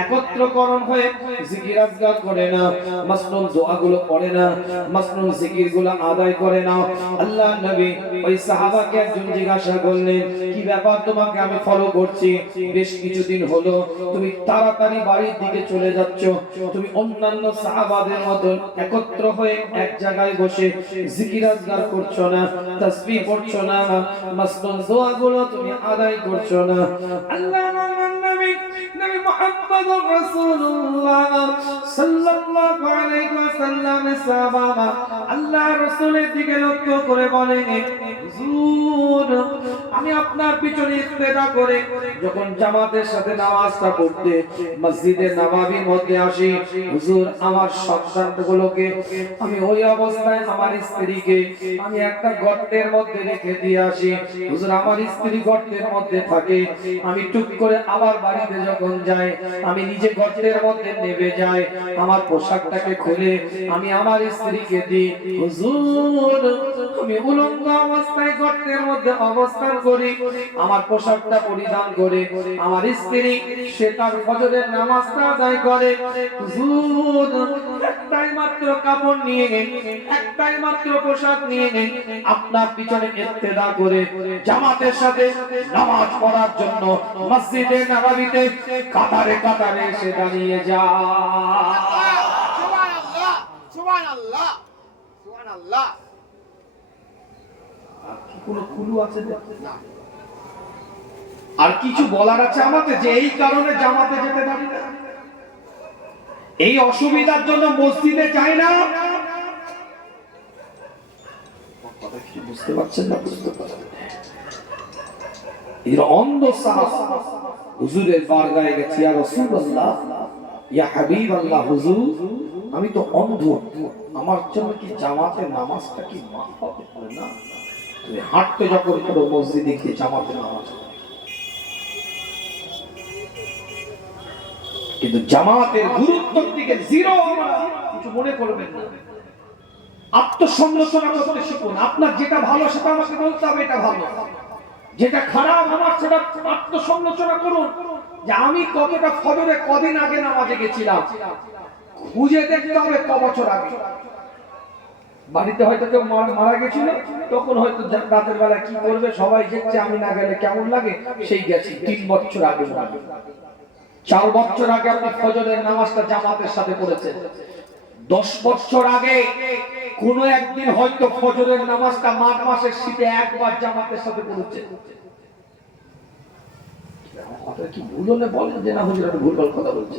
একত্রকরণ হয়ে জিকির আজকার করে না, মাসনুন দোয়াগুলো পড়ে না, মাসনুন জিকিরগুলো আদায় করে না। আল্লাহ নবী ওই সাহাবাকে একজন জিজ্ঞাসা করলেন, কি ব্যাপার, তোমাকে আমি ফলো করছি, বেশ কিছুদিন হলো তুমি তাড়াতাড়ি বাড়ির দিকে চলে যাচ্ছ, তুমি অন্যান্য সাহাবাদের মতন একত্র হয়ে এক জায়গায় বসে জিকির আজকার করছো না, তাসবিহ পড়ছো না, মাসনুন দোয়াগুলো তুমি আদায় করছো না। আল্লাহ নবী মুহাম্মদুর রাসূলুল্লাহ সাল্লাল্লাহু আলাইহি ওয়াসাল্লাম সাহাবা আল্লাহ রাসূলের দিকে লক্ষ্য করে বলেন, হুজুর আমি আপনার পিছনে ইক্তেদা করে যখন জামাতের সাথে নামাজটা পড়তে মসজিদে নববীর মধ্যে আসি, হুজুর আমার সন্তানগুলোকে আমি ওই অবস্থায় আমার স্ত্রীকে আমি একটা গর্তের মধ্যে রেখে দিয়ে আসি। হুজুর আমার স্ত্রী গর্তের মধ্যে থাকে, আমি টুক করে আবার বাড়িতে যখন যাই আমি নিজে গর্তের মধ্যে নেমে যাই, আমার পোশাকটাকে খুলে আমি আমার স্ত্রীকে দিই। হুজুর আমি উলঙ্গ অবস্থায় গর্তের মধ্যে অবস্থান করি, আমার পোশাকটা পরিধান করে আমার স্ত্রী সে তার ফজরের নামাজটা আদায় করে। হুজুর একটাই মাত্র কাপড় নিয়ে, একটাই মাত্র পোশাক নিয়ে আপনার পিছনে ইক্তেদা করে জামাতের সাথে নামাজ পড়ার জন্য মসজিদে নববীতে কাতারে কাতারে এসে দাঁড়িয়ে যায়। সুবহানাল্লাহ, সুবহানাল্লাহ, সুবহানাল্লাহ। কি কোনো কুলু আছে না, আর কিছু বলার আছে আমাদের যে এই কারণে জামাতে যেতে পারি না, এই অসুবিধার জন্য মসজিদে যাই না? কথা কি বুঝতে পারছেন না? বুঝতে পারছেন? এর অন্ধ সাহাবা হুজুরের বারগাহে গেছে, ইয়া রাসূলুল্লাহ, ইয়া হাবিবাল্লাহ, হুজুর আমি তো অন্ধ, আমার জন্য কি জামাতে নামাজটা কি মাফ হবে? না, তুমি হাঁটতে যখন করো মসজিদে গিয়ে জামাতে নামাজ, কিন্তু জামাতের গুরুত্বের দিকে জিরো আমরা কিছু মনে করবেন না। আত্মসমালোচনা করতে শিখুন, আপনার যেটা ভালো সেটা আমাকে বলতে হবে এটা ভালো, যেটা খারাপ আমার সেটা আত্মসমালোচনা করুন, যে আমি কতটা ফজরে কদিন আগে নামাজে গেছিলাম, খুঁজে দেখতে হবে ক বছর আগে। বাড়িতে হয়তো কেউ মারা গেছিল, তখন হয়তো রাতের বেলা কি করবে সবাই দেখছে, আমি না গেলে কেমন লাগে, সেই গেছি 3 বছর আগে, 4 বছর আগে আপনি ফজরের নামাজটা জামাতের সাথে পড়েছেন, 10 বছর আগে কোন একদিন হয়তো ফজরের নামাজটা মাঘ মাসের শীতে একবার জামাতের সাথে পড়েছেন। আপনারা কি ভুল হলে বলেন যে না হুজুর আমি ভুলভাল কথা বলছি,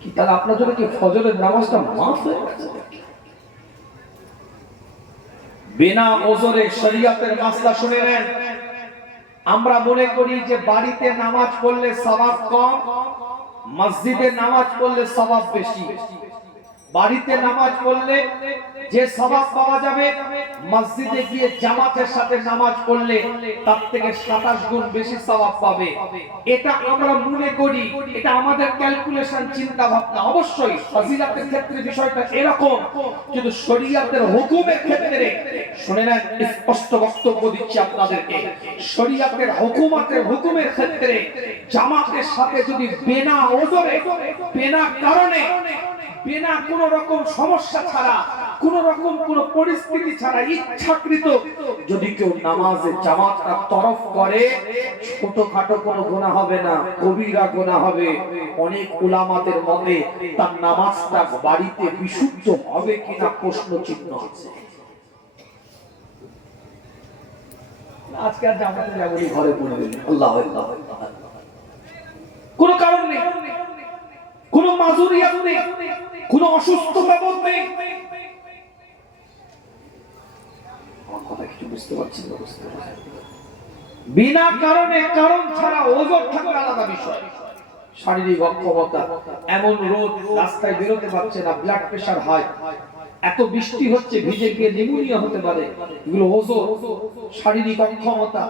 কি তাহলে আপনার জন্য কি ফজরের নামাজটা মাফ হয়ে গেছে? বিনা ওজরে শরীয়তের মাসলা শুনে নেন। আমরা মনে করি যে বাড়িতে নামাজ পড়লে সওয়াব কম, মসজিদে নামাজ পড়লে সওয়াব বেশি। বাড়িতে নামাজ পড়লে যে সওয়াব পাওয়া যাবে, মসজিদে গিয়ে জামাতের সাথে নামাজ পড়লে তার থেকে 27 গুণ বেশি সওয়াব পাবে। এটা আমরা মনে করি, এটা আমাদের ক্যালকুলেশন, চিন্তা ভাবনা। অবশ্যই ফজিলতের ক্ষেত্রে বিষয়টা এরকম, কিন্তু শরীয়তের হুকুমের ক্ষেত্রে শুনে নেন, স্পষ্ট বক্তব্য দিচ্ছি আপনাদেরকে। শরীয়তের হুকুমের ক্ষেত্রে জামাতের সাথে যদি বিনা ওজরে, বিনা কারণে, বিনা কোন রকম সমস্যা ছাড়া, কোন রকম কোন পরিস্থিতি ছাড়া ইচ্ছাকৃত যদি কেউ নামাজে জামাতটা তরফ করে, ছোটখাটো কোনো গুনাহ হবে না, কবিরা গুনাহ হবে। অনেক উলামাদের মতে তার নামাজটা বাড়িতে বিশুদ্ধ হবে কিনা প্রশ্ন চিহ্ন আছে। আজকে আর জামাতে যাবনি, ঘরে পড়বেন, আল্লাহ আল্লাহ, কোনো কারণ নেই, কোনো মাজুরিয়াত নেই, কোনো অসুস্থতা নেই। আমার কথা কিছু বুঝতে পারছেন না? বুঝতে পারছেন? বিনা কারণে, কারণ ছাড়া ওজর থাকা আলাদা বিষয়। শারীরিক অক্ষমতা, এমন রোদ, রাস্তায় বেরোতে পারছে না, ব্লাড প্রেশার হাই, এত বৃষ্টি হচ্ছে, ভিজে গিয়ে নিউমোনিয়া হতে পারে। এগুলো ওজোর, শারীরিক অক্ষমতা,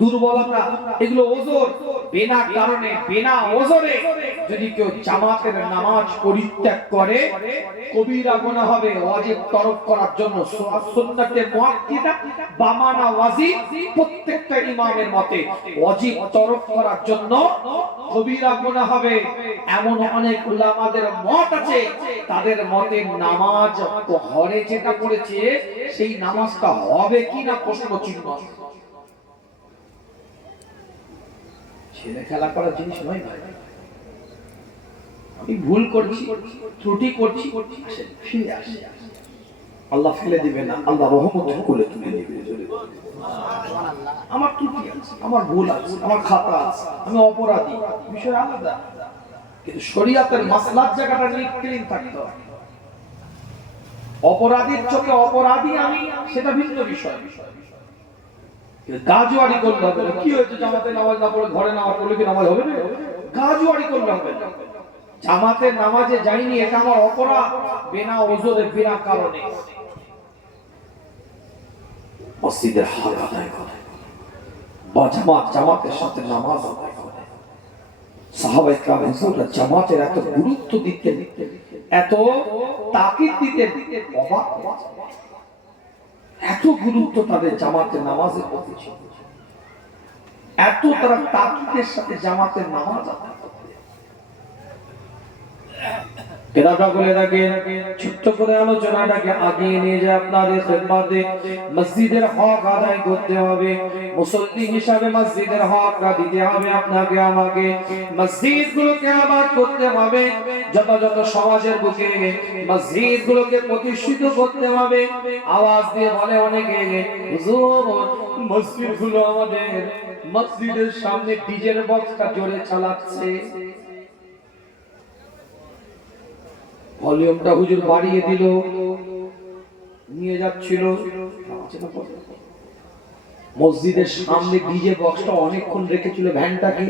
দুর্বলতা, এগুলো ওজোর। বিনা কারণে, বিনা ওজরে যদি কেউ জামাতের নামাজ পরিত্যাগ করে, কবিরা গুনাহ হবে। ওয়াজিব তরক করার জন্য সুন্নাতে মুআক্কিদা বা মানা ওয়াজিব, প্রত্যেকটা ইমামের মতে ওয়াজিব তরক করার জন্য কবিরা গুনাহ হবে। এমন অনেক উলামাদের মত আছে, তাদের মতে নামাজ ঘরে যেটা পড়েছে সেই নামাজটা হবে কিনা প্রশ্ন চিহ্ন। ছেলে খেলা করার জিনিস নয় ভাই। আমি ভুল করছি, ত্রুটি করছি, ফিরে আসি। আল্লাহ ফেলে দিবে না, আল্লাহ রহমতের কোলে তুলে দিবে। আমার ত্রুটি আছে, আমার ভুল আছে, আমার খাতা আছে, আমি অপরাধী, বিষয় আলাদা। কিন্তু শরীয়তের মাসলার জায়গাটা নিয়ে ক্লিন থাকতে হবে। অপরাধীর চোখে অপরাধী আমি, সেটা ভিন্ন বিষয়। গাজুয়ারি করলে হবে না। কি হয়েছে, জামাতে নামাজ না পড়ে ঘরে নামাজ পড়লে কি নামাজ হবে না? গাজুয়ারি করলে হবে না। জামাতে নামাজে যাইনি, এটা আমার অপরাধ, বিনা ওজরে, বিনা কারণে। মসজিদের হক আদায় করে বা জামাতের সাথে নামাজ আদায় করে। সাহাবায়ে কেরাম হুজুররা জামাতের এত গুরুত্ব দিতেন, এত তাকিদ দিতেন, অবাক। এত গুরুত্ব তাদের জামাতের নামাজের প্রতি ছিল, এত তারা তাকিদের সাথে জামাতের নামাজ আদায় করতেন। কেরাটা বলে রাখে, ছোট্ট করে আলোচনাটাকে আগিয়ে নিয়ে যায় আপনাদের খেদমতে। মসজিদের হক আদায় করতে হবে, মুসল্লি হিসাবে মসজিদের হকটা দিতে হবে আপনাকে আমাকে। মসজিদগুলোকে আবাদ করতে হবে, যথাযথ সমাজের বুকে মসজিদগুলোকে প্রতিষ্ঠিত করতে হবে। আওয়াজ দিয়ে বলে অনেকে, হুজুর মসজিদগুলো আমাদের, মসজিদের সামনে ডিজের বক্সটা জোরে চালাচ্ছে, ভলিউমটা হুজুর বাড়িয়ে দিল, নিয়ে যাচ্ছিল। মসজিদের সামনে ডিজে বক্সটা অনেকক্ষণ রেখেছিল, ভ্যানটাকে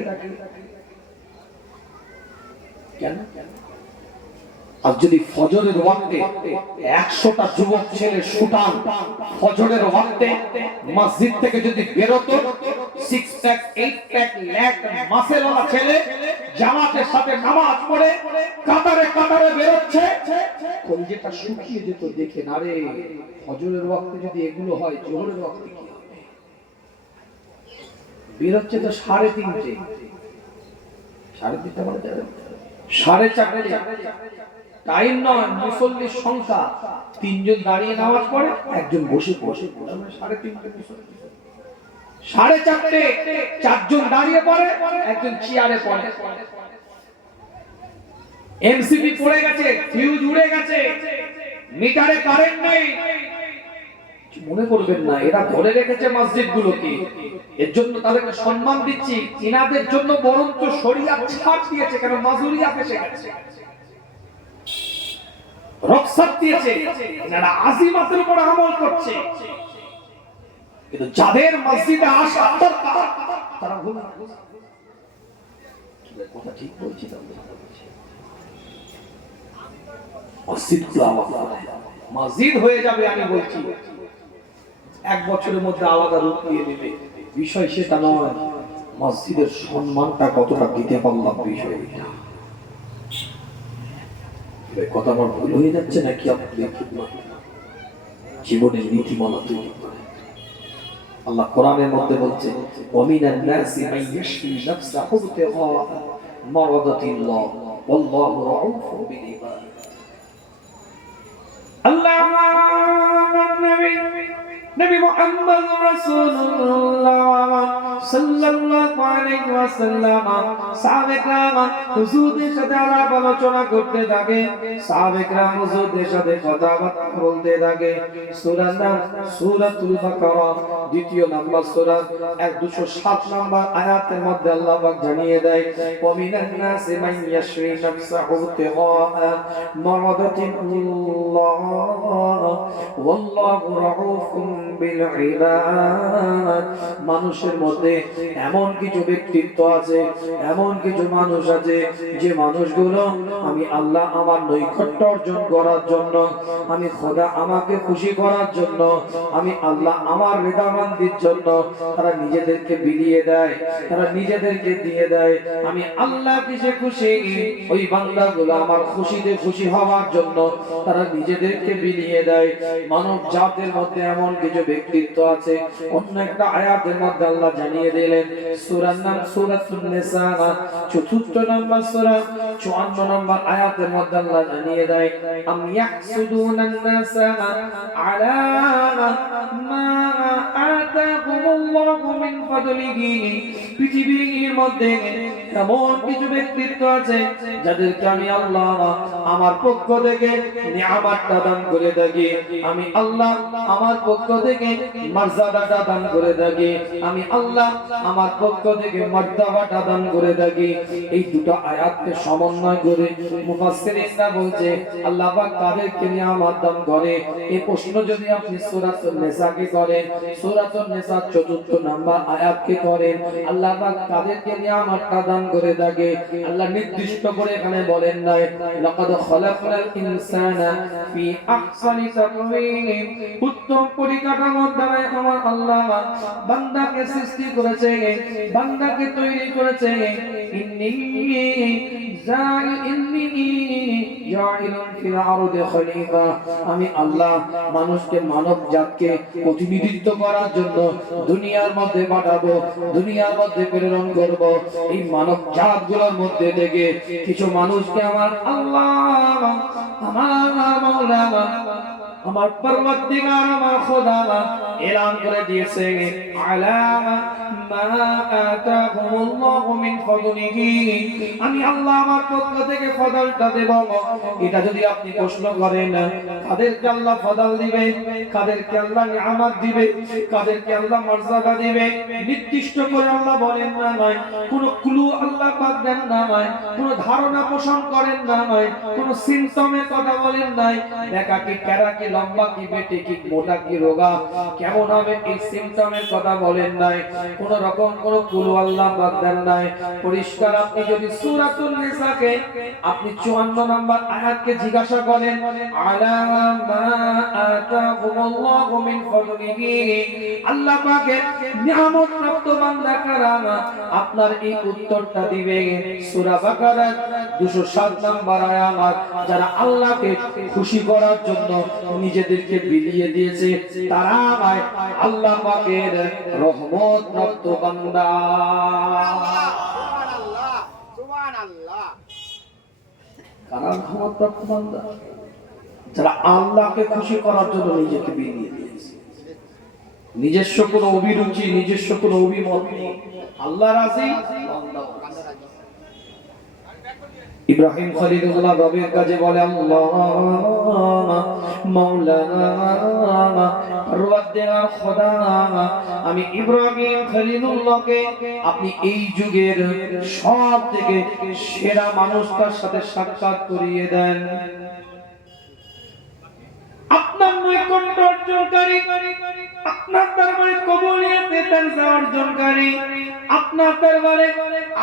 কেন? আর যদি ফজরের ওয়াক্তে 100টা যুবক ছেলে সুটান ফজরের ওয়াক্তে মসজিদ থেকে যদি বেরোতো, 6 প্যাক 8 প্যাক ল্যাক মাসেলওয়ালা ছেলে জামাতের সাথে নামাজ পড়ে কাতারে কাতারে বেরোচ্ছে, কলজেটা শুকিয়ে যেত দেখে। না রে, ফজরের ওয়াক্তে যদি এগুলো হয়, জোহরের ওয়াক্তে কি হবে? বেরোচ্ছে তো 3:30, 3:30 মানে 4:30 টাইম নয়। মুসল্লির সংখ্যা 3 জন দাঁড়িয়ে নামাজ পড়ে, একজন বসে বসে, 3:30। 4:30 4 জন দাঁড়িয়ে পড়ে, একজন চেয়ারে পড়ে। এমসিবি পড়ে গেছে, ফিউজ উড়ে গেছে, মিটারে কারেন্ট নেই। মনে করবেন না, এরা ধরে রেখেছে মসজিদগুলোকে, এর জন্য তাদেরকে সম্মান দিচ্ছি। ইনাদের জন্য বরঞ্চ শরিয়াত ছাড় দিয়েছে, কেন মাজুরিয়াত এসে গেছে, রক্ষা দিয়েছে। এনারা আজিমাতের উপর আমল করছে, কিন্তু যাদের মসজিদে আসা দরকার তারা ভুল করছে। কথা ঠিক বলছি না? মসজিদগুলো আলাদা, মসজিদ হয়ে যাবে আমি বলছি, 1 বছরের মধ্যে আলাদা রূপ নিয়ে নেবে। বিষয় সেটা নয়, মসজিদের সম্মানটা কতটা দিতে পারলাম, বিষয় এটা। কথা আমার ভুল হয়ে যাচ্ছে নাকি? আপনি জীবনের নীতিমালা তৈরি করেন। আল্লাহ কোরআনের মধ্যে বলছে, ওয়ামিনান নাসি মান ইয়াশফি নাফসাহু ইবতিগা মারাদাতিল্লাহ ওয়াল্লাহু রাউফুন বিল ইবাদ। নবী মুহাম্মদ রাসূলুল্লাহ সাল্লাল্লাহু আলাইহি ওয়াসাল্লাম সাহাবায়ে কেরাম হুজুরদের সাথে আলাপ আলোচনা করতে থাকে, সাহাবায়ে কেরাম হুজুরদের সাথে কথাবার্তা বলতে থাকে। সূরার নাম সূরাতুল বাকারা, 2 নম্বর সূরা, 207 নম্বর আয়াতের মধ্যে আল্লাহ পাক জানিয়ে দেয়, ওয়ামিনান নাসি মান ইয়াশরি নাফসাহু ইবতিগা মারাদাতিল্লাহ ওয়াল্লাহু রাউফুন বিল ইবাদ। মানুষের মধ্যে এমন কিছু ব্যক্তিত্ব আছে, এমন কিছু মানুষ আছে যে মানুষগুলো আমি আল্লাহ আমার নৈকট্য অর্জন করার জন্য, আমি খোদা আমাকে খুশি করার জন্য, আমি আল্লাহ আমার রিদামান্দির জন্য তারা নিজেদেরকে বিলিয়ে দেয়, তারা নিজেদেরকে দিয়ে দেয়। আমি আল্লাহ কিসে খুশি, ওই বান্দাগুলো আমার খুশিতে খুশি হওয়ার জন্য তারা নিজেদেরকে বিলিয়ে দেয়। মানব জাতের মধ্যে এমন কিছু ব্যক্তিত্ব আছে। অন্য একটা আয়াতের মধ্যে আল্লাহ জানিয়ে দিলেন, সূরার নাম সূরাতুন নিসা, ৪৪ নম্বর সূরা ৫৪ নম্বর আয়াতের মধ্যে আল্লাহ জানিয়ে দেয়, আম ইয়াহসুদুনান নাসা আলা মা আতাকুমুল্লাহু মিন ফাদলিহি। পৃথিবীর মধ্যে এমন কিছু ব্যক্তিত্ব আছে যাদেরকে আমি আল্লাহ আমার পক্ষ থেকে নিয়ামতটা দান করে থাকি, আমি আল্লাহ আমার পক্ষ থেকে মর্যাদাটা দান করে থাকি, আমি আল্লাহ আমার পক্ষ থেকে মর্যাদাটা দান করে থাকি। এই দুটো আয়াতকে সমন্বয় করে মুফাসসিরিনরা বলছে আল্লাহ পাক কাদেরকে নিয়ামত দান করে। এই প্রশ্ন যদি আপনি সূরাতুন নিসাকে করেন, সূরাতুন নিসা ৪৪ নম্বর আয়াতকে করেন, আল্লাহ পাক কাদেরকে নিয়ামতটা দান করে থাকে আল্লাহ নির্দিষ্ট করে এখানে বলেন নাই, লাকাদ খালাকনাল ইনসানা ফি আহসানি তাকওয়িম। উত্তম পরিকাঠামোর দ্বারা আমার আল্লাহ বান্দাকে সৃষ্টি করেছে, বান্দাকে তৈরি করেছে। ইন্নী জাইলুন ফিল আরদি খলিফা। আমি আল্লাহ মানুষকে, মানব জাতকে প্রতিনিধিত্ব করার জন্য দুনিয়ার মধ্যে পাঠাবো, দুনিয়ার মধ্যে প্রেরণ করব। এই মানব জাতগুলোর মধ্যে থেকে কিছু মানুষকে আমার আল্লাহ, আমার মাওলা, আমার পরওয়ারদিগার, আমার খোদা এলান করে দিয়েছে, আলা মা আতাকুমুল্লাহু মিন ফাদলিহি। আমি আল্লাহ আমার পক্ষ থেকে ফজলটা দেব। এটা যদি আপনি প্রশ্ন করেন কাদেরকে আল্লাহ ফজল দিবে, কাদেরকে আল্লাহ নিয়ামত দিবে, কাদেরকে আল্লাহ মর্যাদা দিবে, নির্দিষ্ট করে আল্লাহ বলেন না, নয় কোনো ক্লু আল্লাহ পাক দেন না, নয় কোনো ধারণা পোষণ করেন না, নয় কোনো সিম্পটমের কথা বলেন নাই, দেখা কি কেরা কি লম্বা কি বেটে কি মোটা কি রোগা কেমন হবে এই সিম্পটমের কথা বলেন নাই, কোন রকম কোন ক্লু আল্লাহ পাক দেন নাই। পরিষ্কার আপনি যদি সূরাতুন নিসাকে আপনি ৫৪ নম্বর আয়াতকে জিজ্ঞাসা করেন, আলা মা আতাকুমুল্লাহু মিন ফাদলিহি, আল্লাহ পাকের নিয়ামত প্রাপ্ত বান্দা কারা, আপনার এই উত্তরটা দিবে সূরা বাকারা ২০৭ নম্বর আয়াত। যারা আল্লাহকে খুশি করার জন্য নিজেদেরকে বিলিয়ে দিয়েছে তারা আল্লাহ পাকের রহমত প্রাপ্ত বান্দা। সুবহানাল্লাহ, সুবহানাল্লাহ। কারা রহমত প্রাপ্ত বান্দা? যারা আল্লাহকে খুশি করার জন্য নিজেকে বিলিয়ে দিয়েছে, নিজস্ব কোনো অভিরুচি, নিজস্ব কোনো অভিমত নেই, আল্লাহ রাজি, বান্দা রাজি। ইব্রাহিম খলিলুল্লাহ রবের কাছে বলে, আল্লাহ মাওলানা পরওয়ারদিগার খোদা, আমি ইব্রাহিম খলিলুল্লাহকে আপনি এই যুগের সব থেকে সেরা মানুষটার সাথে সাক্ষাৎ করিয়ে দেন। আপনার নৈকট্য অর্জনকারী, আপনার দরবারে কবুলিয়তে দরজা অর্জনকারী, আপনার দরবারে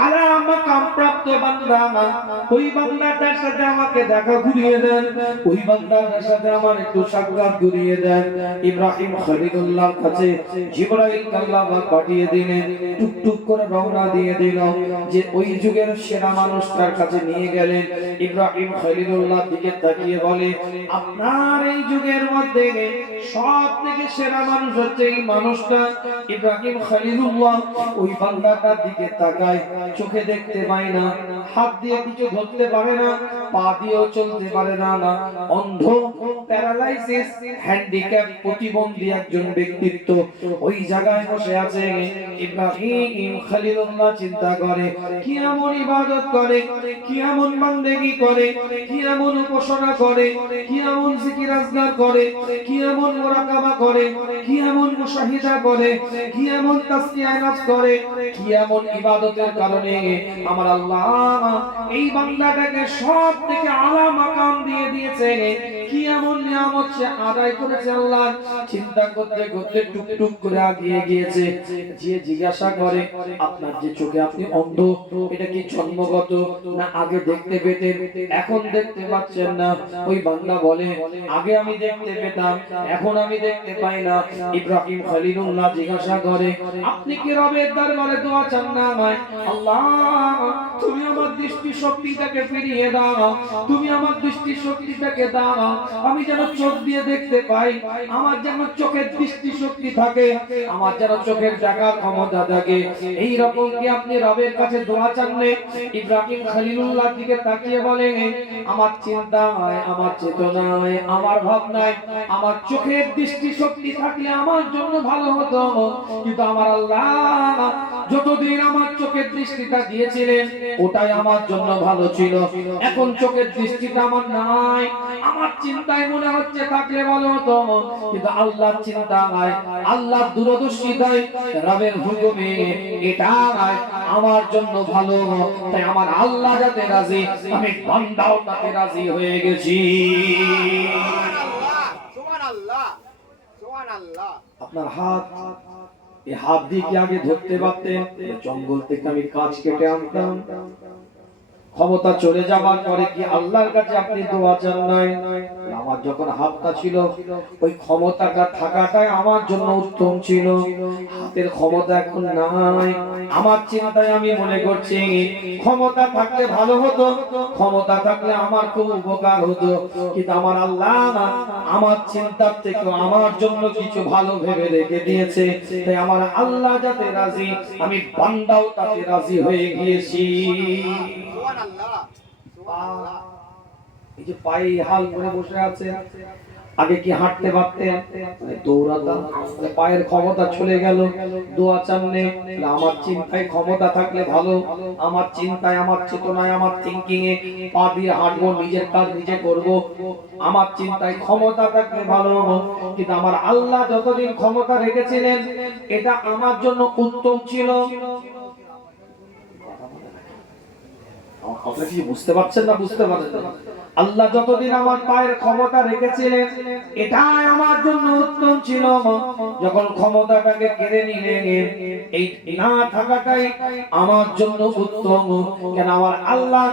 আলা মাকাম প্রাপ্ত বান্দা, ওই বান্দাটার সাথে আমাকে দেখা করিয়ে দেন, ওই বান্দাটার সাথে আমার একটু সাক্ষাৎ করিয়ে দেন। ইব্রাহিম খলিলুল্লাহর কাছে জিবরাইল আল্লাহ পাঠিয়ে দিলেন, টুকটুক করে রওনা দিয়ে দিল, যে ওই যুগের সেরা মানুষটার কাছে নিয়ে গেলেন। ইব্রাহিম খলিলুল্লাহ দিকে তাকিয়ে বলে, আপনার এই যুগের মধ্যে সব থেকে সেরা মানুষ হচ্ছে এই মানুষটা। ইব্রাহিম খলিলুল্লাহ ওই বান্দাটার দিকে তাকায়, চোখে দেখতে পায় না, হাত দিয়ে কিছু ধরতে পারে না, পা দিয়েও চলতে পারে না, অন্ধ, প্যারালাইসিস, হ্যান্ডিক্যাপ, প্রতিবন্ধী একজন ব্যক্তিত্ব ওই জায়গায় বসে আছে। ইব্রাহিম খলিলুল্লাহ চিন্তা করে, কি এমন ইবাদত করে, কি এমন বান্দেগি করে, কি এমন উপাসনা করে, কি এমন জিকির আজকার করে, কি এমন মুরাকাবা করে, কি এমন মুশাহিদা করে, কি এমন তাসবিহ নাফস করে, কি এমন ইবাদতের কারণে আমার আল্লাহ এই বান্দাটাকে সব থেকে আলা মাকাম দিয়ে দিয়েছে। কি এমন নিয়ামত সে আদায় করেছে আল্লাহ চিন্তা করতে করতে টুকটুক করে আগিয়ে গিয়েছে। যে জিজ্ঞাসা করে আপনার যে চোখে আপনি অন্ধ এটা কি জন্মগত না আগে দেখতে পেতেন এখন দেখতে পাচ্ছেন না? ওই বান্দা বলে আগে আমি দেখতে পেতাম এখন আমি দেখতে পাই না। ইব্রাহিম খলিলুল্লাহ জিজ্ঞাসা করে আপনি কি রবের দরবারে দোয়া চান না? আমায় আল্লাহ তুমি আমার দৃষ্টি শক্তিটাকে ফিরিয়ে দাও, তুমি আমার দৃষ্টি শক্তিটাকে দাও, আমি যেন চোখ দিয়ে দেখতে পাই, আমার যেন চোখের দৃষ্টি শক্তি থাকে, আমার যেন চোখের দেখার ক্ষমতা থাকে। এই রকম কি আপনি রবের কাছে দোয়া চাননি? ইব্রাহিম খলিলুল্লাহ দিকে তাকিয়ে বলে আমার চিন্তায় আমার চেতনায় আমার ভাবনায় আমার চোখের দৃষ্টি শক্তি থাকলে আমার জন্য ভালো হতো, কিন্তু আমার আল্লাহ যতদিন আমার চোখের দৃষ্টিটা দিয়েছিলেন ওটাই আমার জন্য ভালো ছিল, এখন চোখের দৃষ্টিটা আমার নাই, আমার চিন্তায় মনে হচ্ছে থাকলে ভালো হতো, কিন্তু আল্লাহর চিন্তায় আল্লাহর দূরদর্শিতায় রবের হুকুমে এটা আমার জন্য ভালো, তাই আমার আল্লাহ যাতে রাজি আমি বান্দাও তাতে রাজি হয়ে গেছি। সুবহানাল্লাহ, সুবহানাল্লাহ। আপনার হাত এই হাত দিয়ে কি আগে ধরতে পারতেন? জঙ্গল থেকে আমি কাঁচ কেটে আনতাম। ক্ষমতা চলে যাবার পরে কি আল্লাহর কাছে আপনি দোয়া চান নাই? আমার যখন হাতটা ছিল ওই ক্ষমতাটা থাকাটাই আমার জন্য উত্তম ছিল, হাতের ক্ষমতা এখন নাই। আমার চিন্তায় আমি মনে করছি ক্ষমতা থাকলে ভালো হতো, ক্ষমতা থাকলে আমার খুব উপকার হতো, কিন্তু আমার আল্লাহ আমার চিন্তার থেকে আমার জন্য কিছু ভালো ভেবে রেখে দিয়েছে, তাই আমার আল্লাহ যাতে রাজি আমি বান্দাও তাতে রাজি হয়ে গিয়েছি। সুবহানাল্লাহ, সুবহানাল্লাহ। এই যে পায়ে হাল করে বসে আছে, আগে কি হাঁটতে পারতেন? দৌড়াতাম, পায়ের ক্ষমতা চলে গেল, দোয়া চাননে। আমার চিন্তায় ক্ষমতা থাকলে ভালো, আমার চিন্তায় আমার চেতনায় আমার থিংকিং এ পা দিয়ে হাঁটবো, নিজের কাজ নিজে করব, আমার চিন্তায় ক্ষমতা থাকলে ভালো, কিন্তু আমার আল্লাহ যতদিন ক্ষমতা রেখেছিলেন এটা আমার জন্য উত্তম ছিল। আপনারা কি বুঝতে পারছেন না বুঝতে পারছেন না? আল্লাহ যতদিন আমার পায়ের ক্ষমতা রেখেছিলেন এটাই আমার জন্য উত্তম ছিল, যখন ক্ষমতাটাকে কেড়ে নিলেন এই না থাকাটাই আমার জন্য উত্তম। কেন আমার আল্লাহ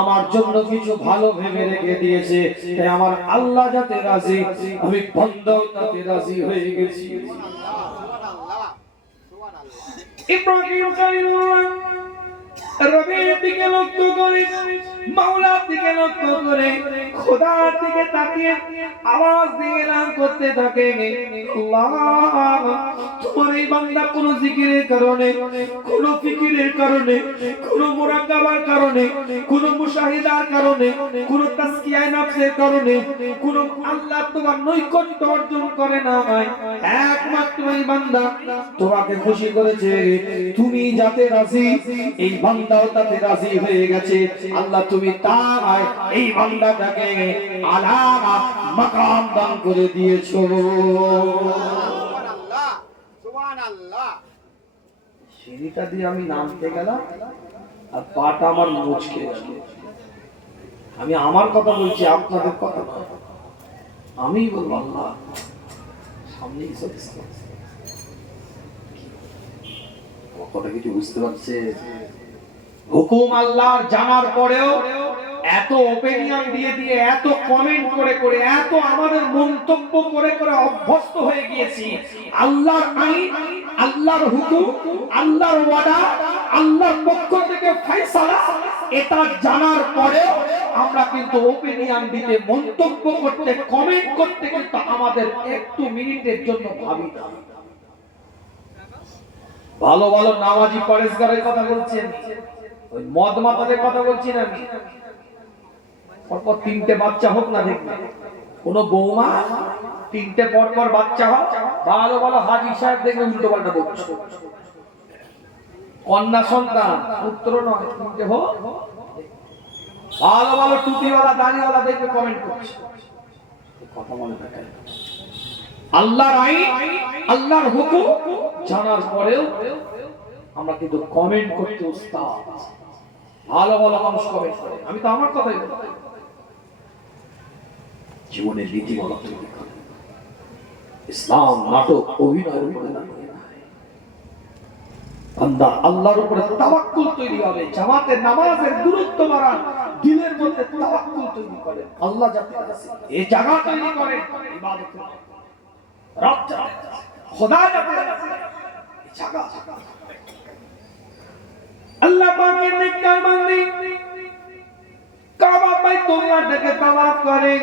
আমার জন্য কিছু ভালো ভেবে রেখে দিয়েছে, তাই আমার আল্লাহ যাতে রাজি আমি বন্দাও তাতে রাজি হয়ে গেছি। সুবহানাল্লাহ, সুবহানাল্লাহ। ইব্রাহিম খলিলুল্লাহ রবের দিকে লক্ষ্য করে, মাওলার দিকে লক্ষ্য করে, খোদার দিকে তাকিয়ে আওয়াজ দিয়ে এলান করতে থাকে আল্লাহ তোমার এই বান্দা কোন জিকিরের কারণে, কোন ফিকিরের কারণে, কোন মুরাকাবার কারণে, কোন মুশাহিদার কারণে, কোন তাসকিয়ায়ে নফসের কারণে, কোন আল্লাহ তোমার নৈকট্য অর্জন করে না, একমাত্র এই বান্দা তোমাকে খুশি করেছে, তুমি যাতে রাজি এই বান্দাও তাতে রাজি হয়ে গেছে। আল্লাহ তুমি তাই এই বান্দাটাকে আলা মাকাম দান করে দিয়েছো। সুবহানাল্লাহ, সুবহানাল্লাহ। সিঁড়িটা দিয়ে আমি নামতে গেলাম আর পাটা আমার মুচকে গেল। আমি আমার কথা বলছি, আপনাদের কথা না। আমি বলবো আল্লাহ সামনে কথা কিছু বুঝতে পারছে? হুকুম আল্লাহর জানার পরেও এত ওপিনিয়ন দিয়ে দিয়ে, এত কমেন্ট করে করে, এত আমাদের মন্তব্য করে করে অভ্যস্ত হয়ে গিয়েছি। আল্লাহর আইন, আল্লাহর হুকুম, আল্লাহর ওয়াদা, আল্লাহর পক্ষ থেকে ফয়সালা এটা জানার পরেও আমরা কিন্তু ওপিনিয়ন দিতে, মন্তব্য করতে, কমেন্ট করতে কিন্তু আমাদের একটু মিনিটের জন্য ভাবি না। ভালো ভালো নামাজি পরেশগারের কথা বলছেন, ওই মদ মাতাদের কথা বলছি না আমি। পরপর তিনটে বাচ্চা হোক না, দেখবে কোন বৌমা তিনটে পরপর বাচ্চা হোক, ভালো ভালো হাজি সাহেব দেখবে উল্টো পাল্টা বলছে। কন্যা সন্তান পুত্র নয়, তিনটে হোক, ভালো ভালো টুপিওয়ালা দাড়িওয়ালা দেখবে কমেন্ট করছে। কথা মনে রাখেন, আল্লাহর আইন, আল্লাহর হুকুম জানার পরেও আমরা কিন্তু কমেন্ট করতে উস্তাদ। ভালো ভালো মানুষ কমেন্ট করে, আমি তো আমার কথাই বলি। জীবনের নীতিমালা তৈরি করে। ইসলাম নাটক অভিনয় বান্দা আল্লাহর উপরে তাওয়াক্কুল তৈরি হবে। জামাতের নামাজের গুরুত্ব বাড়ান, দিলের মধ্যে তাওয়াক্কুল তৈরি করেন। আল্লাহ যাতে এই জায়গা তৈরি করেন ইবাদতের, রব যাতে খোদা যাতে এই জায়গা আল্লাহ পাকের নেককার বান্দী কাবা বাইতুল্লাহকে তাওয়াফ করে,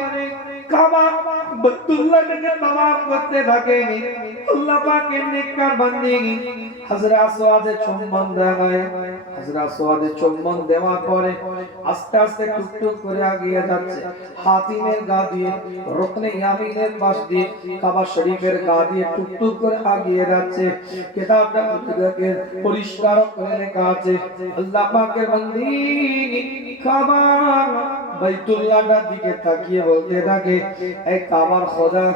কাবা বাইতুল্লাহকে তাওয়াফ করতে থাকে। আল্লাহ পাকের নেককার বান্দী হযরত আসওয়াদে চুম্বন দেয়। হযরত আসওয়াদে চুম্বন দেওয়ার পরে আস্তে আস্তে টুকটুক করে এগিয়ে যাচ্ছে। হাতিমের গা দিয়ে, রুকনে ইয়ামিনের পাশ দিয়ে, কাবা শরীফের গা দিয়ে টুকটুক করে এগিয়ে যাচ্ছে। কিতাবটা দেখে পরিষ্কার করে লেখা আছে, আল্লাহ পাকের বান্দী কাবা বাইতুল্লাহর দিকে তাকিয়ে বলতে থাকে, এই কাবার খোদা,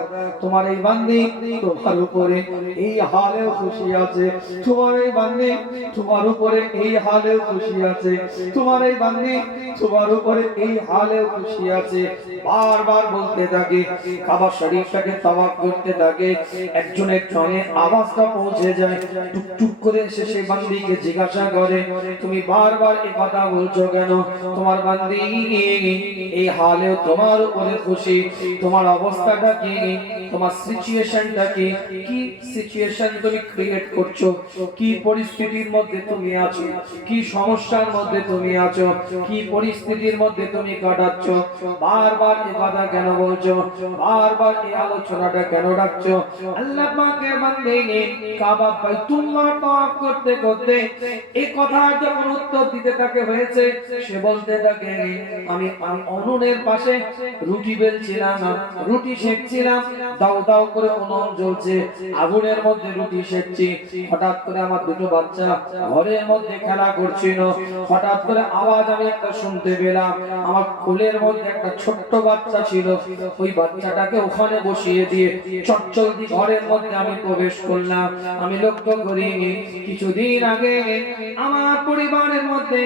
তোমার এই বান্দী তোমার উপরে এই হালেও খুশি আছে, তোমার এই বান্দী তোমার উপরে এই হালেও খুশি আছে, তোমার এই বান্দী তোমার উপরে এই হালেও খুশি আছে। বারবার বলতে থাকে, কাবা শরীফটাকে তাওয়াফ করতে থাকে। একজনের কানে আওয়াজটা পৌঁছে যায়, টুকটুক করে এসে সেই বান্দীকে জিজ্ঞাসা করে, তুমি বারবার এই কথা বলছো কেন? তোমার বান্দী এই হালেও তোমার উপরে খুশি, তোমার অবস্থাটা কি, তোমার সিচুয়েশনটা কি, কি সিচুয়েশন তুমি ক্রিয়েট করছো, কি পরিস্থিতির মধ্যে তুমি আছো, কি সমস্যার মধ্যে তুমি আছো, কি পরিস্থিতির মধ্যে তুমি কাটাচ্ছ, বারবার এই কথা কেন বলছো, বারবার এই আলোচনাটা কেন রাখছো? আল্লাহ পাকের বান্দী কাবা বাইতুল্লাহ তাওয়াফ করতে করতে এই কথা যখন উত্তর দিতে থাকে হয়েছে, সে বলতে থাকে, আমি উনুনের পাশে রুটি বেলছিলাম, রুটি সেকছিলাম, দাও দাও করে উনুন জ্বলছে, আগুনের মধ্যে রুটি সেকছি। হঠাৎ করে আমার দুটো বাচ্চা ঘরের মধ্যে খেলা করছিল, হঠাৎ করে আওয়াজ আমি একটা শুনতে পেলাম। আমার কোলের মধ্যে একটা ছোট্ট বাচ্চা ছিল, ওই বাচ্চাটাকে ওখানে বসিয়ে দিয়ে চটচলতি ঘরের মধ্যে আমি প্রবেশ করলাম। আমি লক্ষ্য করি কিছুদিন আগে আমার পরিবারের মধ্যে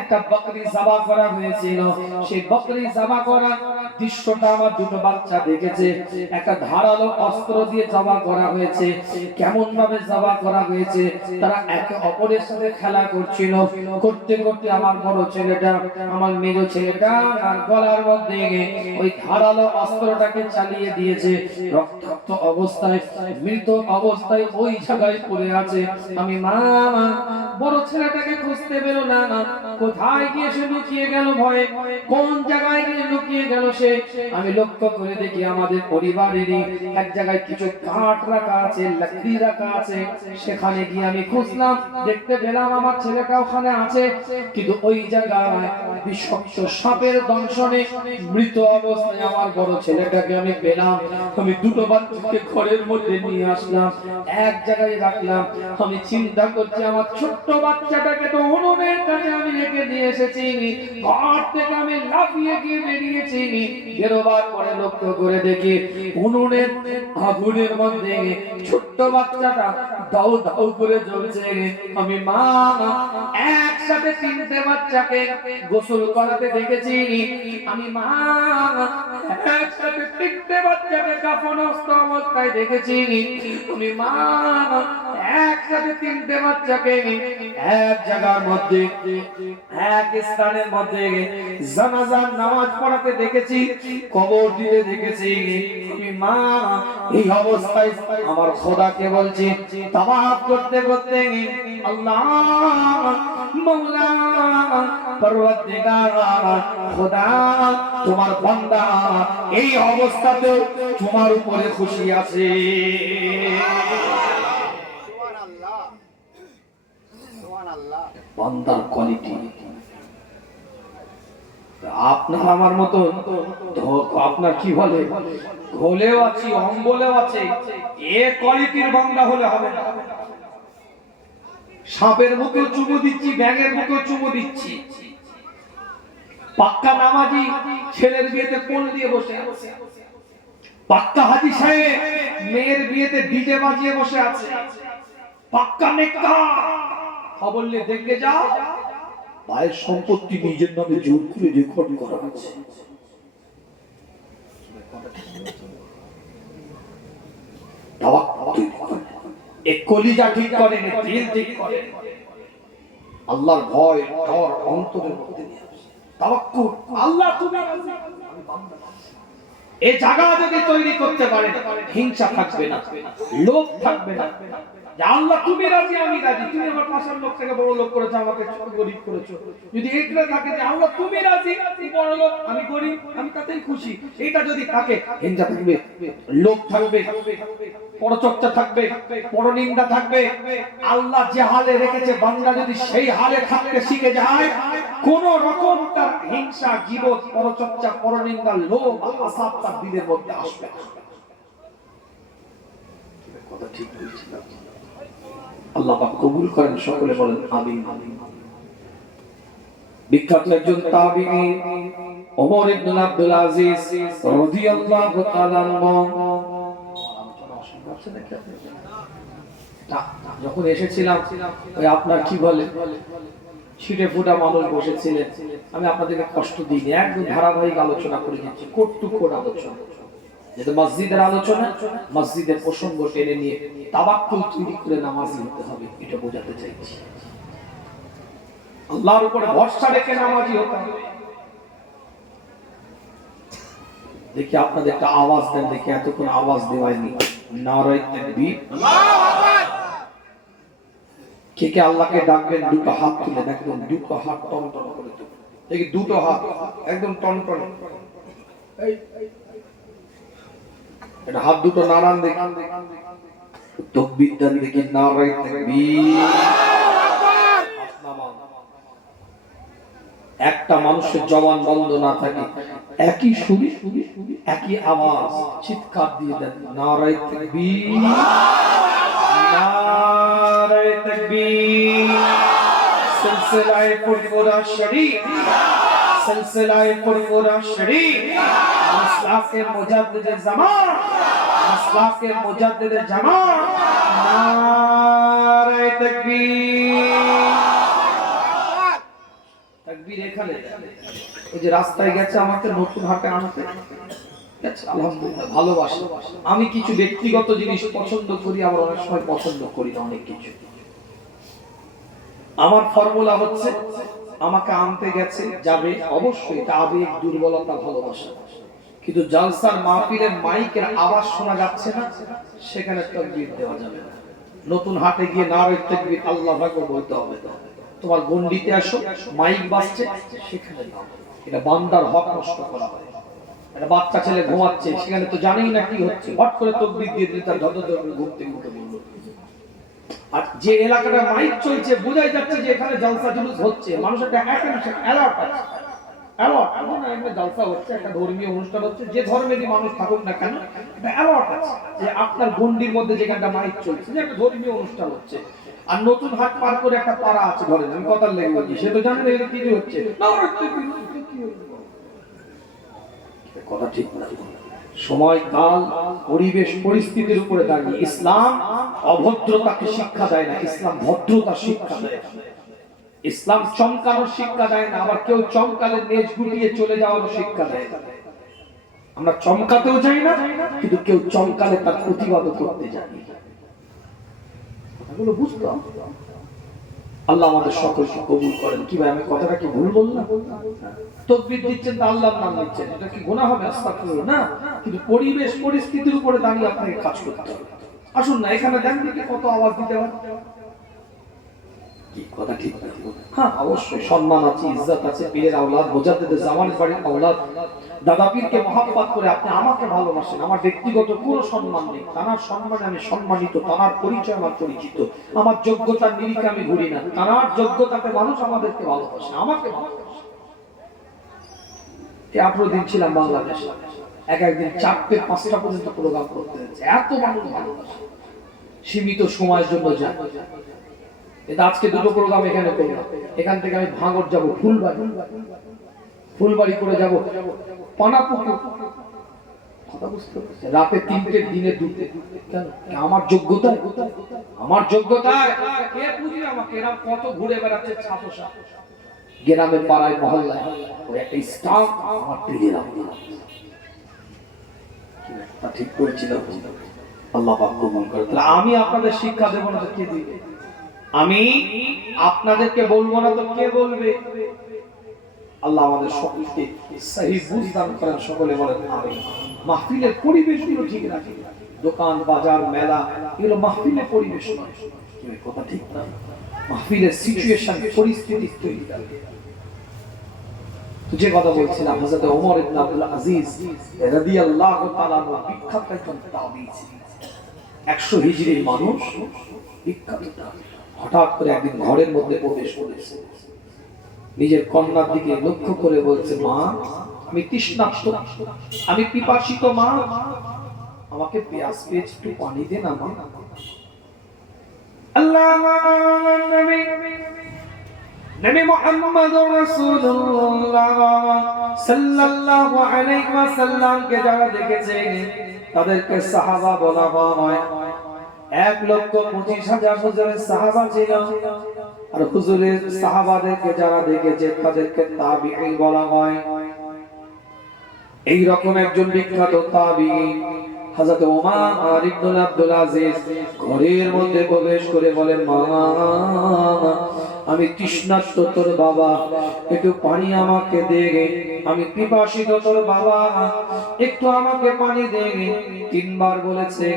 একটা বকরি জবাই করা হয়েছিল। সেই বকরি জবাই করা দৃশ্যটা আমার দুটো বাচ্চা দেখেছে। একটা ধারালো অস্ত্র দিয়ে জবাই করা হয়েছে। কেমন ভাবে জবাই করা হয়েছে, তারা একে অপরের সাথে খেলা করছিল। করতে করতে আমার বড় ছেলেটা, আমার মেজো ছেলেটা আর গলার মধ্যে ওই ধারালো অস্ত্রটাকে চালিয়ে দিয়েছে। রক্তাক্ত অবস্থায়, মৃত অবস্থায় ওই জায়গায় পড়ে আছে। আমি মা বড় ছেলেটাকে খুঁজতে বেরো না, কোথায় গিয়ে সে লুকিয়ে গেল, ভয়ে কোন জায়গায় গিয়ে লুকিয়ে গেল সে। আমি লক্ষ্য করে দেখি আমাদের পরিবারেরই এক জায়গায় কিছু কাঠ রাখা আছে, লাকড়ি রাখা আছে। সেখানে গিয়ে আমি খুঁজলাম, দেখতে পেলাম আমার ছেলেটা ওখানে আছে, কিন্তু ওই জায়গায় বিষাক্ত সাপের দংশনে মৃত অবস্থায় আমার বড় ছেলেটাকে আমি পেলাম। আমি দুটো বাচ্চাকে ঘরের মধ্যে নিয়ে আসলাম, এক জায়গায় রাখলাম। আমি চিন্তা করছি, আমার ছোট্ট বাচ্চাটাকে তো উনুনের কাছে আমি রেখে দিয়ে এসেছি, ঘর থেকে আমি লাফিয়ে গিয়ে বেরিয়েছি। বেরোবার পরে লক্ষ্য করে দেখি উনুনের আগুনের মধ্যে ছোট্ট বাচ্চাটা দাউ দাউ করে জ্বলছে। আমি মা একসাথে তিনটে বাচ্চাকে গোসল করাতে দেখেছি। আমি মা একসাথে তিনটে বাচ্চাকে কাফনস্থ অবস্থায় দেখেছি। আমি মা একসাথে তিনটে বাচ্চাকে এক জায়গার মধ্যে, এক স্থানের মধ্যে জানাজার নামাজ পড়াতে দেখেছি, কবর দিতে দেখেছি। আমি মা এই অবস্থায় আমার খোদাকে বলছি, তাওয়াফ করতে করতে, আল্লাহ মাওলা পরওয়ারদিগার খোদা, তোমার বান্দা এই অবস্থাতে তোমার উপরে খুশি আছে। সুবহানাল্লাহ, সুবহানাল্লাহ। বান্দার কোয়ালিটি। আপনার আমার মতো আপনার কি বলে ঘোলেও আছি, অম্বলেও আছে, এ কোয়ালিটির বান্দা হলে হবে না। সাপের মুখে চুমু দিচ্ছি, ব্যাঙের মুখে চুমু দিচ্ছি। পাক্কা নামাজি ছেলের বিয়েতে কোল দিয়ে বসে আছে, পাক্কা হাজি সাহেব মেয়ের বিয়েতে ডিজে বাজিয়ে বসে আছে, পাক্কা নেককার খবর নিয়ে দেখে যাও ভাইয়ের সম্পত্তি নিজের নামে জোর করে রেকর্ড করা আছে। তাওয়াক্কুল এই কলিজা ঠিক করেন, দিল ঠিক করেন, আল্লাহর ভয় ডর অন্তরের মধ্যে নিয়ে আসে। তাওয়াক্কুল, আল্লাহ তুমি রাজি, আমি বান্দা। এই জায়গা যদি তৈরি করতে পারেন, হিংসা থাকবে না, লোভ থাকবে না, যে আল্লাহ তুমি রাজি আমি রাজি, তুমি আমার পাশের লোক থেকে বড় লোক করেছো, আমাকে ছোট গরিব করেছো, যদি এইটা থাকে যে আল্লাহ তুমি রাজি তুমি বড় লোক আমি গরিব, আমি তাতেই খুশি, এটা যদি থাকে, হিংসা থাকবে, লোভ থাকবে, পরচর্চা থাকবে, পরনিন্দা থাকবে। আল্লাহ যে হালে রেখেছে বান্দা যদি সেই হালে থাকতে শিখে যায়, কোন রকম তার হিংসা, গীবত, পরচর্চা, পরনিন্দা, লোভ, হাসাদ তার দিলের মধ্যে আসবে না। কথা ঠিক বলছি না? আল্লাহ পাক কবুল করেন, সকলে বলেন আমিন। বিখ্যাত একজন তাবিঈ ওমর ইবনে আব্দুল আজিজ রাদিয়াল্লাহু তাআলা আনহু, যখন এসেছিলাম ওই আপনার কি বলে ছিটে ফুটা মানুষ বসেছিলেন, আমি আপনাদেরকে কষ্ট দিইনি, একদম ধারাবাহিক আলোচনা করে দিচ্ছি, কোট টু কোট আলোচনা, যেটা মসজিদের আলোচনা, মসজিদের প্রসঙ্গ টেনে নিয়ে তাওয়াক্কুল তৈরি করে নামাজি হতে হবে, এটা বোঝাতে চাইছি। আল্লাহর উপরে ভরসা রেখে নামাজি হতে হবে। দেখি আপনাদের একটা আওয়াজ দেন, দেখি এতক্ষণ আওয়াজ দেওয়ায়নি। নারে তাকবীর, আল্লাহু আকবার। কে কে আল্লাহকে ডাকবেন দুটো হাত তুলে, একদম দুটো হাত টনটন করে তুলে, দেখি দুটো হাত একদম টনটন, এই এটা হাত দুটো নাড়ান দেখি, তাকবীর দেন দেখি, নারে তাকবীর, একটা মানুষের জবান বন্ধ না থাকে, একই সুরে একই আওয়াজ চিৎকার দিয়ে দেন, নারে তাকবীর, নারে তাকবীর। সিলসিলায়ে ফুরফুরা শরীফ, সিলসিলায়ে ফুরফুরা শরীফ, মাসলাকে মুজাদ্দিদে জামান, মাসলাকে মুজাদ্দিদে জামান, নারে তাকবীর। তাকবীর এখানে, ওই যে রাস্তায় গেছে আমাকে নতুন হাটে আনতে, আলহামদুলিল্লাহ ভালোবাসি। আমি কিছু ব্যক্তিগত জিনিস পছন্দ করি, আবার অনেক সময় পছন্দ করি না অনেক কিছু। আমার ফর্মুলা হচ্ছে, আমাকে আনতে গেছে, যাবে, অবশ্যই এটা আবেগ, দুর্বলতা, ভালোবাসা, কিন্তু জালসার মাহফিলের মাইকের আওয়াজ শোনা যাচ্ছে না, সেখানে তাকবীর দেওয়া যাবে না। নতুন হাটে গিয়ে নারে তাকবীর আল্লাহু আকবার বলতে হবে। তোমার গন্ডিতে আসো, মাইক বাজছে, সেখানে দাও। এটা বান্দার হক নষ্ট করা হয়। একটা বাচ্চা ছেলে ঘুমাচ্ছে, সেখানে তো জানেই না কি হচ্ছে, হট করে তাকবীর দিয়ে দিলে তার ধর ধর করে ঘুমতে ঘুমতে বলল। আর যে এলাকাটা মাইক চলছে, বোঝাই যাচ্ছে যে এখানে জলসা জুলুস হচ্ছে, মানুষের একটা অ্যাটেনশন অ্যালার্ট আছে, অ্যালার্ট, এমন একটা জলসা হচ্ছে, একটা ধর্মীয় অনুষ্ঠান হচ্ছে, যে ধর্মেরই মানুষ থাকুক না কেন, একটা অ্যালার্ট আছে যে আপনার গন্ডির মধ্যে যেখানটা মাইক চলছে, যে একটা ধর্মীয় অনুষ্ঠান হচ্ছে। আর নতুন হাট পার করে একটা পাড়া আছে, ধরেন আমি কথার লেগে বলছি, সে তো জানে না এটা কি হচ্ছে, কথা ঠিক না। সময়, কাল, পরিবেশ, পরিস্থিতির উপরে দাঁড়িয়ে ইসলাম অভদ্রতাকে শিক্ষা দেয় না, ইসলাম ভদ্রতা শিক্ষা দেয়। ইসলাম চমকানোর শিক্ষা দেয় না, আবার কেউ চমকালে নেজ গুটিয়ে চলে যাওয়ার শিক্ষা দেয়। আমরা চমকাতেও যাই না, কিন্তু কেউ চমকালে তার প্রতিবাদ করতে জানি। এগুলো বুঝতাম। আল্লাহ আমাদের সকলকে কবুল করেন। কি ভাই, আমি কথাটা কি ভুল বললাম? তাকবীর দিচ্ছেন তো আল্লাহর নাম নিচ্ছেন, এটা কি গুনাহ হবে? আস্তাগফিরুল্লাহ না, কিন্তু পরিবেশ পরিস্থিতির উপরে দাঁড়িয়ে আপনাকে কাজ করতে হবে। আসুন না, এখানে দেখেন কি কত আওয়াজ দিতে হয়, কি কথা ঠিক না? হ্যাঁ, অবশ্যই সম্মান আছে, ইজ্জত আছে, পীরের আওলাদ, মুজাদ্দিদে জামানের বাড়ির আওলাদ, দাদা পীরকে মহব্বত করে আপনি আমাকে ভালোবাসেন, আমার ব্যক্তিগত কোনো সম্মান নেই, তার সম্মানে আমি সম্মানিত, তার পরিচয় আমার পরিচিত, আমার যোগ্যতার নিরিখে আমি ঘুরি না, তার যোগ্যতাতে মানুষ আমাদেরকে ভালোবাসে, আমাকে ভালোবাসে। 18 দিন ছিলাম বাংলাদেশে, একদিন 4টে 5টা পর্যন্ত প্রোগ্রাম করতে হয়েছে, এত মানুষ ভালোবাসে। সীমিত সময়ের জন্য যায়, এটা আজকে দুটো প্রোগ্রাম এখানে করলাম, এখান থেকে আমি ভাঙড় যাব, ফুলবাড়ি করে যাব পানাপুকুর, কথা বুঝতে পারছেন? রাতে 3টে, দিনে 2টে। কেন? আমার যোগ্যতা, আমার যোগ্যতা কে বুঝবে আমাকে? এরা কত ঘুরে বেড়াচ্ছে ছাপোষা গ্রামের পাড়ায় মহল্লায়, ওই একটা স্টাফ আমার পীরের আওলাদ। তা ঠিক করেছি না? আল্লাহ পাক কবুল করে। তাহলে আমি আপনাদের শিক্ষা দেব না তো কে দিবে? আমি আপনাদেরকে বলবো না তো কে বলবে? আল্লাহ আমাদের সকলকে সহি বুঝ দান করেন, সকলে বলেন আমিন। মাহফিলের পরিবেশগুলো ঠিক রাখি, দোকান বাজার মেলা এগুলো মাহফিলের পরিবেশ নয়, কথা ঠিক না? মাহফিলের সিচুয়েশন পরিস্থিতি তৈরি করে। যে কথা বলছিলাম, হযরত ওমর ইবনে আব্দুল আজিজ রাদিয়াল্লাহু তাআলা বিখ্যাত একজন তাবী ছিলেন, 100 হিজরির মানুষ, বিখ্যাত তাবী। হঠাৎ করে একদিন ঘরের মধ্যে প্রবেশ করেছে, নিজের কন্যার দিকে লক্ষ্য করে বলছে, মা আমি তৃষ্ণার্ত, আমি পিপাসিত, মা আমাকে পেয়াস পেয়েছে, একটু পানি দে না মা। আল্লাহ নবী মুহাম্মদুর রাসূলুল্লাহ সাল্লাল্লাহু আলাইহি ওয়াসাল্লাম কে যারা দেখেছে তাদেরকে সাহাবা বলা হয়। 1,25,000 হুজুরের সাহাবা ছিল, আর হুজুরের সাহাবাদেরকে যারা দেখেছে তাদেরকে তাবিঈ বলা হয়। এই রকম একজন বিখ্যাত তাবিঈ হযরত ওমর ইবনে আব্দুল আজিজ ঘরের মধ্যে প্রবেশ করে বলেন, মা আমি তৃষ্ণার্ত তোর বাবা, একটু পানি আমাকে দে, আমি পিপাসিত তোর বাবা, একটু আমাকে পানি দে। 3 বার বলেছে।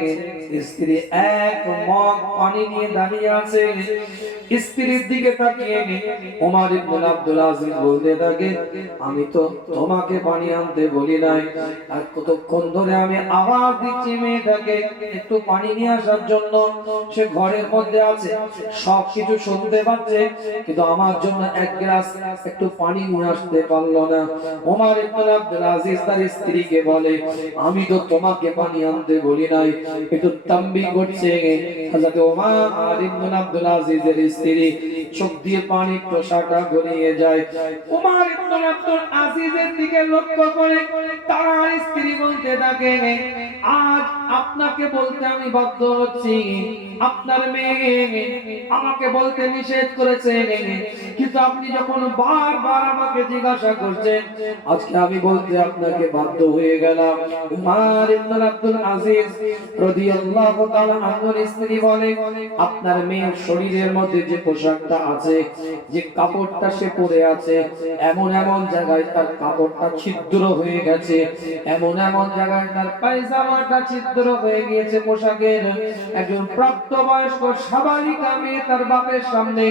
স্ত্রী এক মগ পানি নিয়ে দাঁড়িয়ে আছে, স্ত্রীর দিকে তাকিয়ে ওমর ইবনে আব্দুল আজিজ বলতে থাকে, আমি তো তোমাকে পানি আনতে বলি নাই, আর কতক্ষণ ধরে আমি আওয়াজ দিচ্ছি মেয়েটাকে একটু পানি নিয়ে আসার জন্য, সে ঘরের মধ্যে আছে, সবকিছু শুনতে পাচ্ছে, কিন্তু আমার জন্য এক গ্লাস একটু পানি নিয়ে আসতে পারলো না। ওমর ইবনে আব্দুল আজিজ তার স্ত্রীকে বলে, আমি তো তোমাকে পানি আনতে বলি নাই, একটু তাম্বি করছে। হযরত ওমর ইবনে আব্দুল আজিজের স্ত্রী চোখ দিয়ে পানি প্রসাটা গড়িয়ে যায়। ওমর ইবনে আব্দুল আজিজের দিকে লক্ষ্য করে তার স্ত্রী বলতে থাকে, আজ আপনাকে বলতে আমি বাধ্য হচ্ছি, আপনার মেয়ে আমাকে বলতে নিষেধ করেছে, কিন্তু আপনি যখন বারবার আমাকে জিজ্ঞাসা করছেন, আজকে আমি বলতে আপনাকে বাধ্য হয়ে গেলাম। উমর ইবনে আব্দুল আজিজ রাদিয়াল্লাহু তাআলা আনহুর স্ত্রী বলে, আপনার মেয়ের শরীরের মধ্যে যে পোশাকটা আছে, যে কাপড়টা সে পরে আছে, এমন এমন জায়গায় তার কাপড়টা ছিদ্র হয়ে গেছে, এমন এমন জায়গায় তার পায়জামাটা ছিদ্র হয়ে গিয়েছে পোশাকের। একজন প্রাপ্তবয়স্ক সাবালিকা মেয়ে তার বাপের সামনে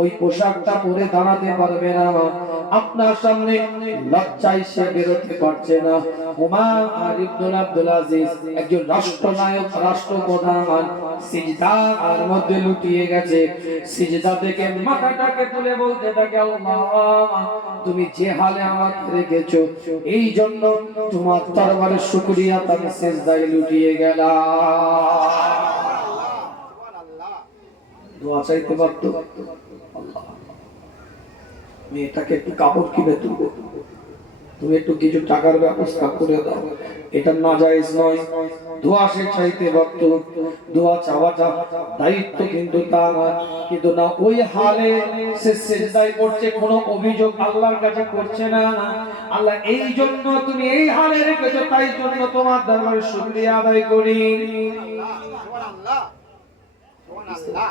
ওই পোশাকটা পরে দাঁড়াতে পারবে না, আপনার সামনে লজ্জায় সে বেরোতে পারছে না। ওমর ইবনে আব্দুল আজিজ একজন রাষ্ট্রনায়ক, রাষ্ট্রপ্রধান, সিজদার মধ্যে লুটিয়ে গেছে। সিজদা থেকে মাথাটাকে তুলে বলতে থাকে, আল্লাহ তুমি যে হালে আমাকে রেখেছো, এই জন্য তোমার দরবারে শুকরিয়া, আমি সিজদায় লুটিয়ে গেলাম। দোয়া চাইতে পারতো, আল্লাহ মেয়েটাকে একটু কাপড় কিনে দেবো, তুমি একটু কিছু টাকার ব্যবস্থা করে দাও, এটা নাজায়েজ নয়। দোয়া সে চাইতে পারতো, দোয়া চাওয়াটা দায়িত্ব কিন্তু তার, কিন্তু না, ওই হালে সে সিজদায় পড়ছে, কোনো অভিযোগ আল্লাহর কাছে করছে না। আল্লাহ এই জন্য তুমি এই হালে রেখেছো, তাই জন্য তোমার দরবারে শুকরিয়া আদায় করি। সুবহানাল্লাহ, সুবহানাল্লাহ।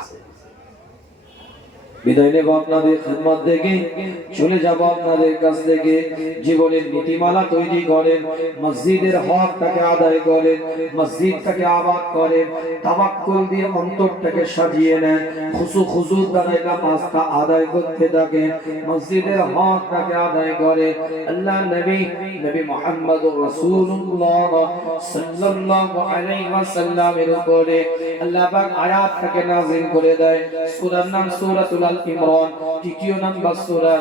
বিদায় নেব আপনাদের খিদমত থেকে, চলে যাব আপনাদের কাছ থেকে। জীবনের নীতিমালা তৈরি করেন, মসজিদের হকটাকে আদায় করেন, মসজিদটাকে আবাদ করেন, তাওয়াক্কুল দিয়ে অন্তরটাকে সাজিয়ে নেন, খুশুর দ্বারা নামাজটা আদায় করতে থাকেন, মসজিদের হকটাকে আদায় করে। আল্লাহ নবী মুহাম্মদুর রাসূলুল্লাহ সাল্লাল্লাহু আলাইহি ওয়াসাল্লামের উপরে আল্লাহ পাক আয়াতটাকে নাযিল করে দেয়। সূরার নাম সূরাতুল ইমরান, তৃতীয় নাম্বার সূরা,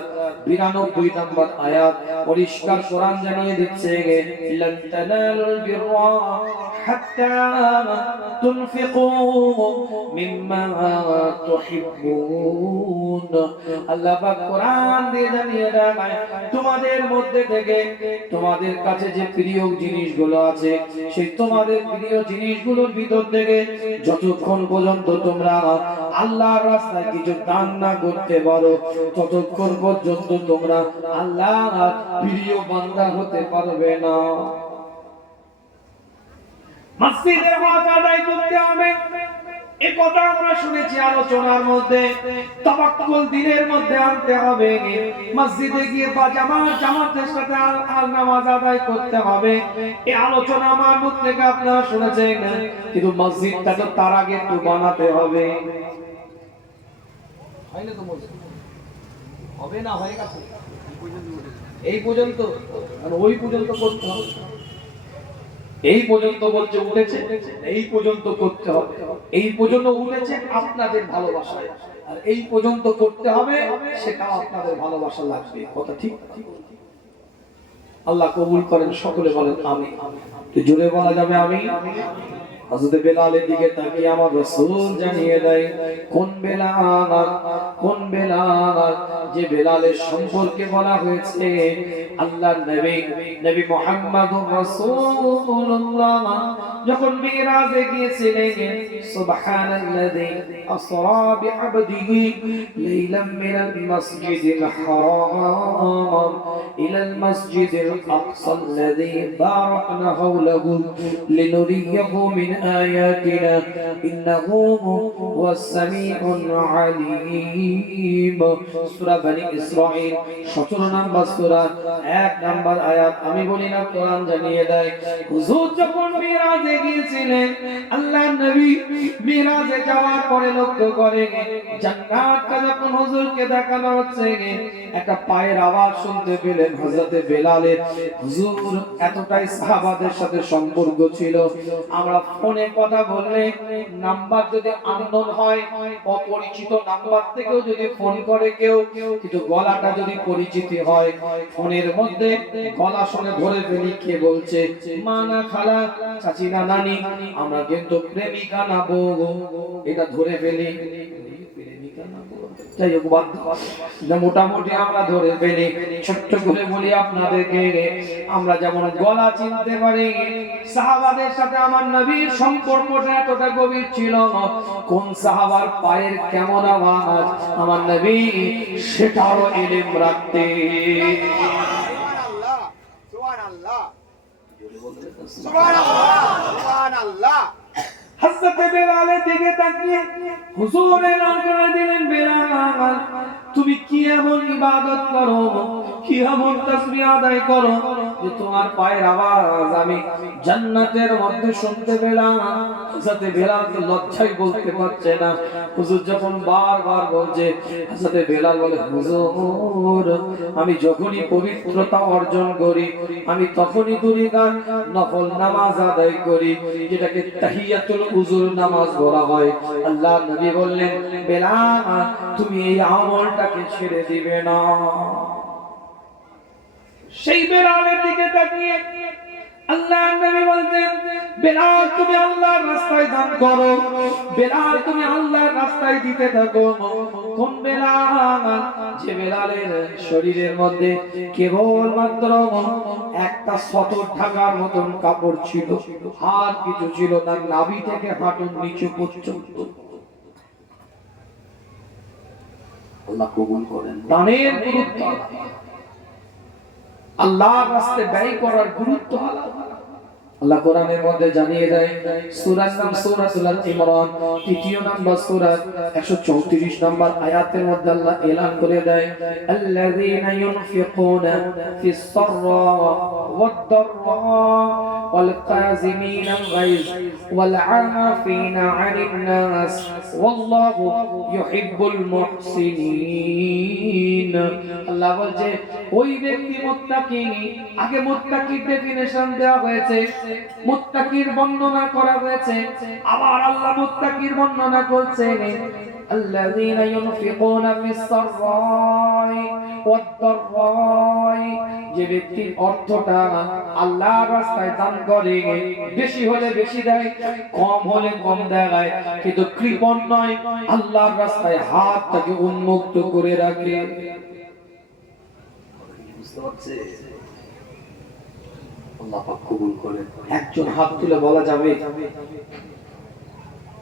92 নম্বর আয়াত। পরিষ্কার কোরআন জানিয়ে দিচ্ছে, লান তানালুল বিররা হাত্তা তুনফিকু মিম্মা তুহিব্বুন। আল্লাহ পাক কোরআন দিয়ে জানিয়ে দেয়, তোমাদের মধ্যে থেকে তোমাদের কাছে যে প্রিয় জিনিসগুলো আছে, সেই তোমাদের প্রিয় জিনিসগুলোর ভিতর থেকে যতক্ষণ পর্যন্ত তোমরা আল্লাহর রাস্তায় কিছু দান না করতে পারো, ততক্ষণ পর্যন্ত তোমরা আল্লাহর প্রিয় বান্দা হতে পারবে না। মসজিদের হক আদায় করতে হবে, এ কথা আমরা শুনেছি আলোচনার মধ্যে। তাওয়াক্কুল দিনের মধ্যে আনতে হবে, মসজিদে গিয়ে বা জামাতের সাথে আর নামাজ আদায় করতে হবে। এই আলোচনা আমার মুখ থেকে আপনারা শুনেছেন, কিন্তু মসজিদটা তো তার আগে একটু বানাতে হবে। হয় না তো মসজিদ হবে না, হয়ে গেছে এই পর্যন্ত, আর ওই পর্যন্ত করতে হবে। এই পর্যন্ত বলছে উঠেছে, এই পর্যন্ত করতে হবে। এই পর্যন্ত উঠেছে আপনাদের ভালোবাসায়, আর এই পর্যন্ত করতে হবে, সেটা আপনাদের ভালোবাসা লাগবে। কথা ঠিক? আল্লাহ কবুল করেন, সকলে বলেন আমিন। তো জোরে বলা যাবে আমিন। হযরত বেলালের দিকে তাকিয়ে আমার রাসূল জানিয়ে দেয়, কোন বেলাল, কোন বেলাল, যে বেলালের সম্পর্কে বলা হয়েছে আল্লাহর নবী মুহাম্মদুর রাসূলুল্লাহ যখন মিরাজে গিয়েছিলেন, সুবহানাল্লাযী আসরা বিআবদিহি লাইলাম মিনাল মাসজিদিল হারাম ইলাল মাসজিদিল আকসাল্লাযী বারাকনা হাওলাহু লিনুরিয়াহু মিন آياتنا إنه هو السميع العليم। সূরা বনি ইসরাঈল 17 নম্বর সূরা 1 নম্বর আয়াত। আমি বলি না, কোরআন জানিয়ে দেয়, হুজুর যখন মিরাজে গিয়েছিলেন, আল্লাহর নবী মিরাজে যাওয়ার পরে লক্ষ্য করেন জান্নাতটা যখন হুজুরকে দেখানো হচ্ছে, একটা পায়ের আওয়াজ শুনতে পেলেন হযরতে বেলালের। হুজুর এতটাই সাহাবাদের সাথে সম্পর্ক ছিল, আমরা ফোনে কথা বললে নাম্বার যদি আননোন হয়, অপরিচিত নাম্বার থেকেও যদি ফোন করে কেউ, কিন্তু গলাটা যদি পরিচিতি হয়, ফোনের মধ্যে গলা শুনে ধরে ফেলি কে বলছে, মা না খালা, চাচি না নানি, আমরা কিন্তু প্রেমিকা না বউ, এটা ধরে ফেলি। যাই হোক, মোটামুটি আমরা ধরে ফেলি। ছোট্ট করে বলি আপনাদেরকে, আমরা যেমন গলা চিনতে পারি, সাহাবাদের সাথে আমার নবীর সম্পর্কটা এতটা গভীর ছিল, কোন সাহাবার পায়ের কেমন আওয়াজ আমার নবী সেটারও ইলম রাখতেন। সুবহানাল্লাহ, সুবহানাল্লাহ, সুবহানাল্লাহ, সুবহানাল্লাহ। হযরত বেলালের দিকে তাকিয়ে হুজুর এলান করে দিলেন, বেলাল তুমি কি এমন ইবাদত করো, কি এমন তাসবিহ আদায় করো যে তোমার পায়ের আওয়াজ আমি জান্নাতের মধ্যে শুনতে পেলাম। হযরত বেলাল তো লজ্জায় বলতে পারছে না। হুজুর যখন বারবার বলছে, হযরত বেলাল বলে, হুজুর আমি যখনই পবিত্রতা অর্জন করি, আমি তখনই দুনিয়ার নফল নামাজ আদায় করি, যেটাকে তাহিয়াতুল উযুর নামাজ বলা হয়। আল্লাহ নবী বললেন, বেলাল তুমি এই আমলটাকে ছেড়ে দিবে না। সেই বেলালের দিকে তাকিয়ে আল্লাহ নবী বলতেন, বেলাল তুমি আল্লাহর রাস্তায় দান করো, বেলাল তুমি আল্লাহর রাস্তায় দিতে থাকো। কোন বেলাল? যে বেলালের শরীরের মধ্যে কেবল মাত্র একটা সতর ঢাকার মতন কাপড় ছিল, আর কিছু ছিল না, নাভি থেকে হাঁটুর নিচু পর্যন্ত। আল্লাহ কবুল করেন। দানের গুরুত্ব, আল্লাহর রাস্তায় ব্যয় করার গুরুত্ব আল্লাহ কোরআনের মধ্যে জানিয়ে দেয়। সূরার নাম সূরাতুল ইমরান, 3 নম্বর সূরা 134 নম্বর আয়াতের মধ্যে আল্লাহ এলান করে দেয়, আল্লাযীনা ইউনফিকুনা ফিস সাররা ওয়াদ দাররা ওয়াল কাযিমিনাল গায়জ ওয়াল আফিনা আনিন নাস ওয়াল্লাহু ইউহিব্বুল মুহসিনিন। আল্লাহ বলছে ওই ব্যক্তি মুত্তাকি, আগে মুত্তাকির ডেফিনিশন দেওয়া হয়েছে, মুত্তাকির বর্ণনা করা হয়েছে, আবার আল্লাহ মুত্তাকির বর্ণনা করছেন, আল্লাযীনা ইউনফিকুনা ফিস সাররাই ওয়াদ দাররাই, যে ব্যক্তির অর্থটা আল্লাহর রাস্তায় দান করে, বেশি হলে বেশি দেয়, কম হলে কম দেয়, কিন্তু কৃপণ নয়, আল্লাহর রাস্তায় হাতটাকে উন্মুক্ত করে রাখে। বুঝতে পারছেন? আল্লাহ পাক কবুল করেন। একজন হাত তুলে বলা যাবে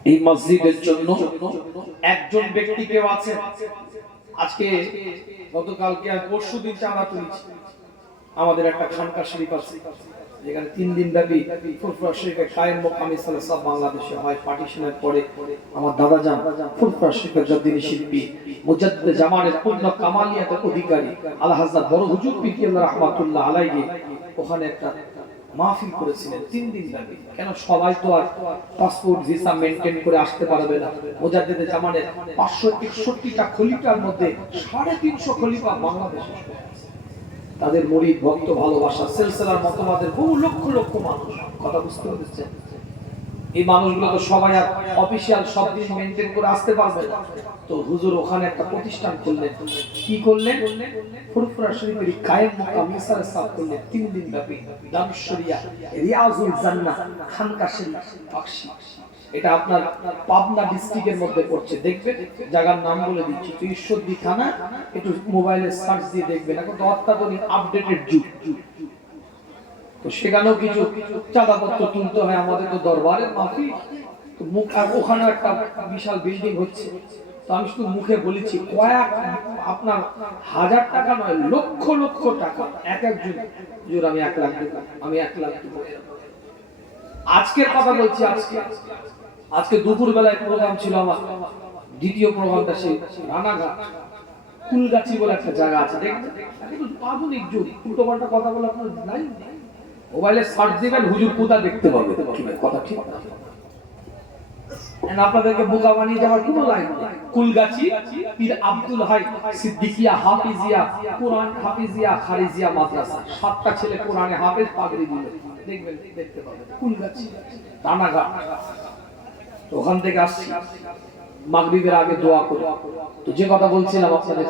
এই মসজিদের জন্য একজন ব্যক্তি কেউ আছে? আজকে গতকালকে আর পরশুদিন চাঁদা তুলছি, আমাদের একটা খানকা শরীফ আছে, যেখানে 3 দিন ব্যাপী ফুরফুরা শরীফে কায়েম মোকামি সালাত সব বাংলাদেশে হয় পার্টিশনের পরে আমার দাদা জান ফুরফুরা শরীফের জদ্দিনী শিল্পী মুজাদ্দিদ জামানের পূর্ণ কামালিয়াতের অধিকারী আলা হযরত বড় হুজুর পিটিআল্লাহ রাহমাতুল্লাহ আলাইহি ওখানে একটা মাহফিল করেছিলেন 3 দিন ব্যাপী। কেন সবাই তো আর পাসপোর্ট ভিসা মেইনটেইন করে আসতে পারবে না। মুজাদ্দিদ জামানের 561টা খলিফার মধ্যে 350 খলিফা বাংলাদেশে, তাদের মুরিদ ভক্ত ভালোবাসা সিলসিলার মতবাদের বহু লক্ষ লক্ষ মানুষ, কথা বুঝতে পারছেন? এই মানুষগুলো তো সবাই আর অফিশিয়াল সব দিন মেইনটেইন করে আসতে পারবে না। তো হুজুর ওখানে একটা প্রতিষ্ঠান খুললেন। কি করলেন? ফুরফুরা শরীফের কায়েম মাকাম মিসারে সাফ করলেন 3 দিন ব্যাপী। দারুশরিয়া রিয়াজুল জান্নাহ খানকা শরীফ বাক্সি, এটা আপনার পাবনা ডিস্ট্রিক্টের মধ্যে পড়ছে। দেখবেন জায়গার নাম বলে দিচ্ছি, তো ঈশ্বরদী থানা, একটু মোবাইলে সার্চ দিয়ে দেখবেন। এখন তো অত্যাধুনিক আপডেটেড যুগ, তো সেখানেও কিছু চাঁদাপত্র তুলতে হয়। আমাদের তো দরবারের মাফি, তো মুখ আর ওখানে একটা বিশাল বিল্ডিং হচ্ছে। তো আমি শুধু মুখে বলেছি কয়েক আপনার হাজার টাকা নয়, লক্ষ লক্ষ টাকা এক একজন। হুজুর আমি 1 লাখ দেব, আমি 1 লাখ দেব। আজকের কথা বলছি, আজকে দুপুর বেলায় প্রোগ্রাম ছিল আমার, দ্বিতীয় প্রোগ্রামটা সেই রানাঘাট কুলগাছি বলে একটা জায়গা আছে, দেখবেন একটু আধুনিক যুগ, উল্টো পাল্টা কথা বলে আপনার নাই, মোবাইলে সার্চ দিবেন হুজুর কোথা দেখতে পাবে, কথা ঠিক না। আপনাদেরকে বোকা বানিয়ে যাওয়ার কোনো লাইন নেই। কুলগাছি পীর আব্দুল হাই সিদ্দিকিয়া হাফিজিয়া কোরআন হাফিজিয়া খারিজিয়া মাদ্রাসা, 7টা ছেলে কোরআনে হাফেজ পাগড়ি দিল, দেখবেন দেখতে পাবেন। কুলগাছি রানাঘাট, ওখান থেকে আসছি মাগরিবের আগে দোয়া করে। তো যে কথা বলছিলাম আপনাদের,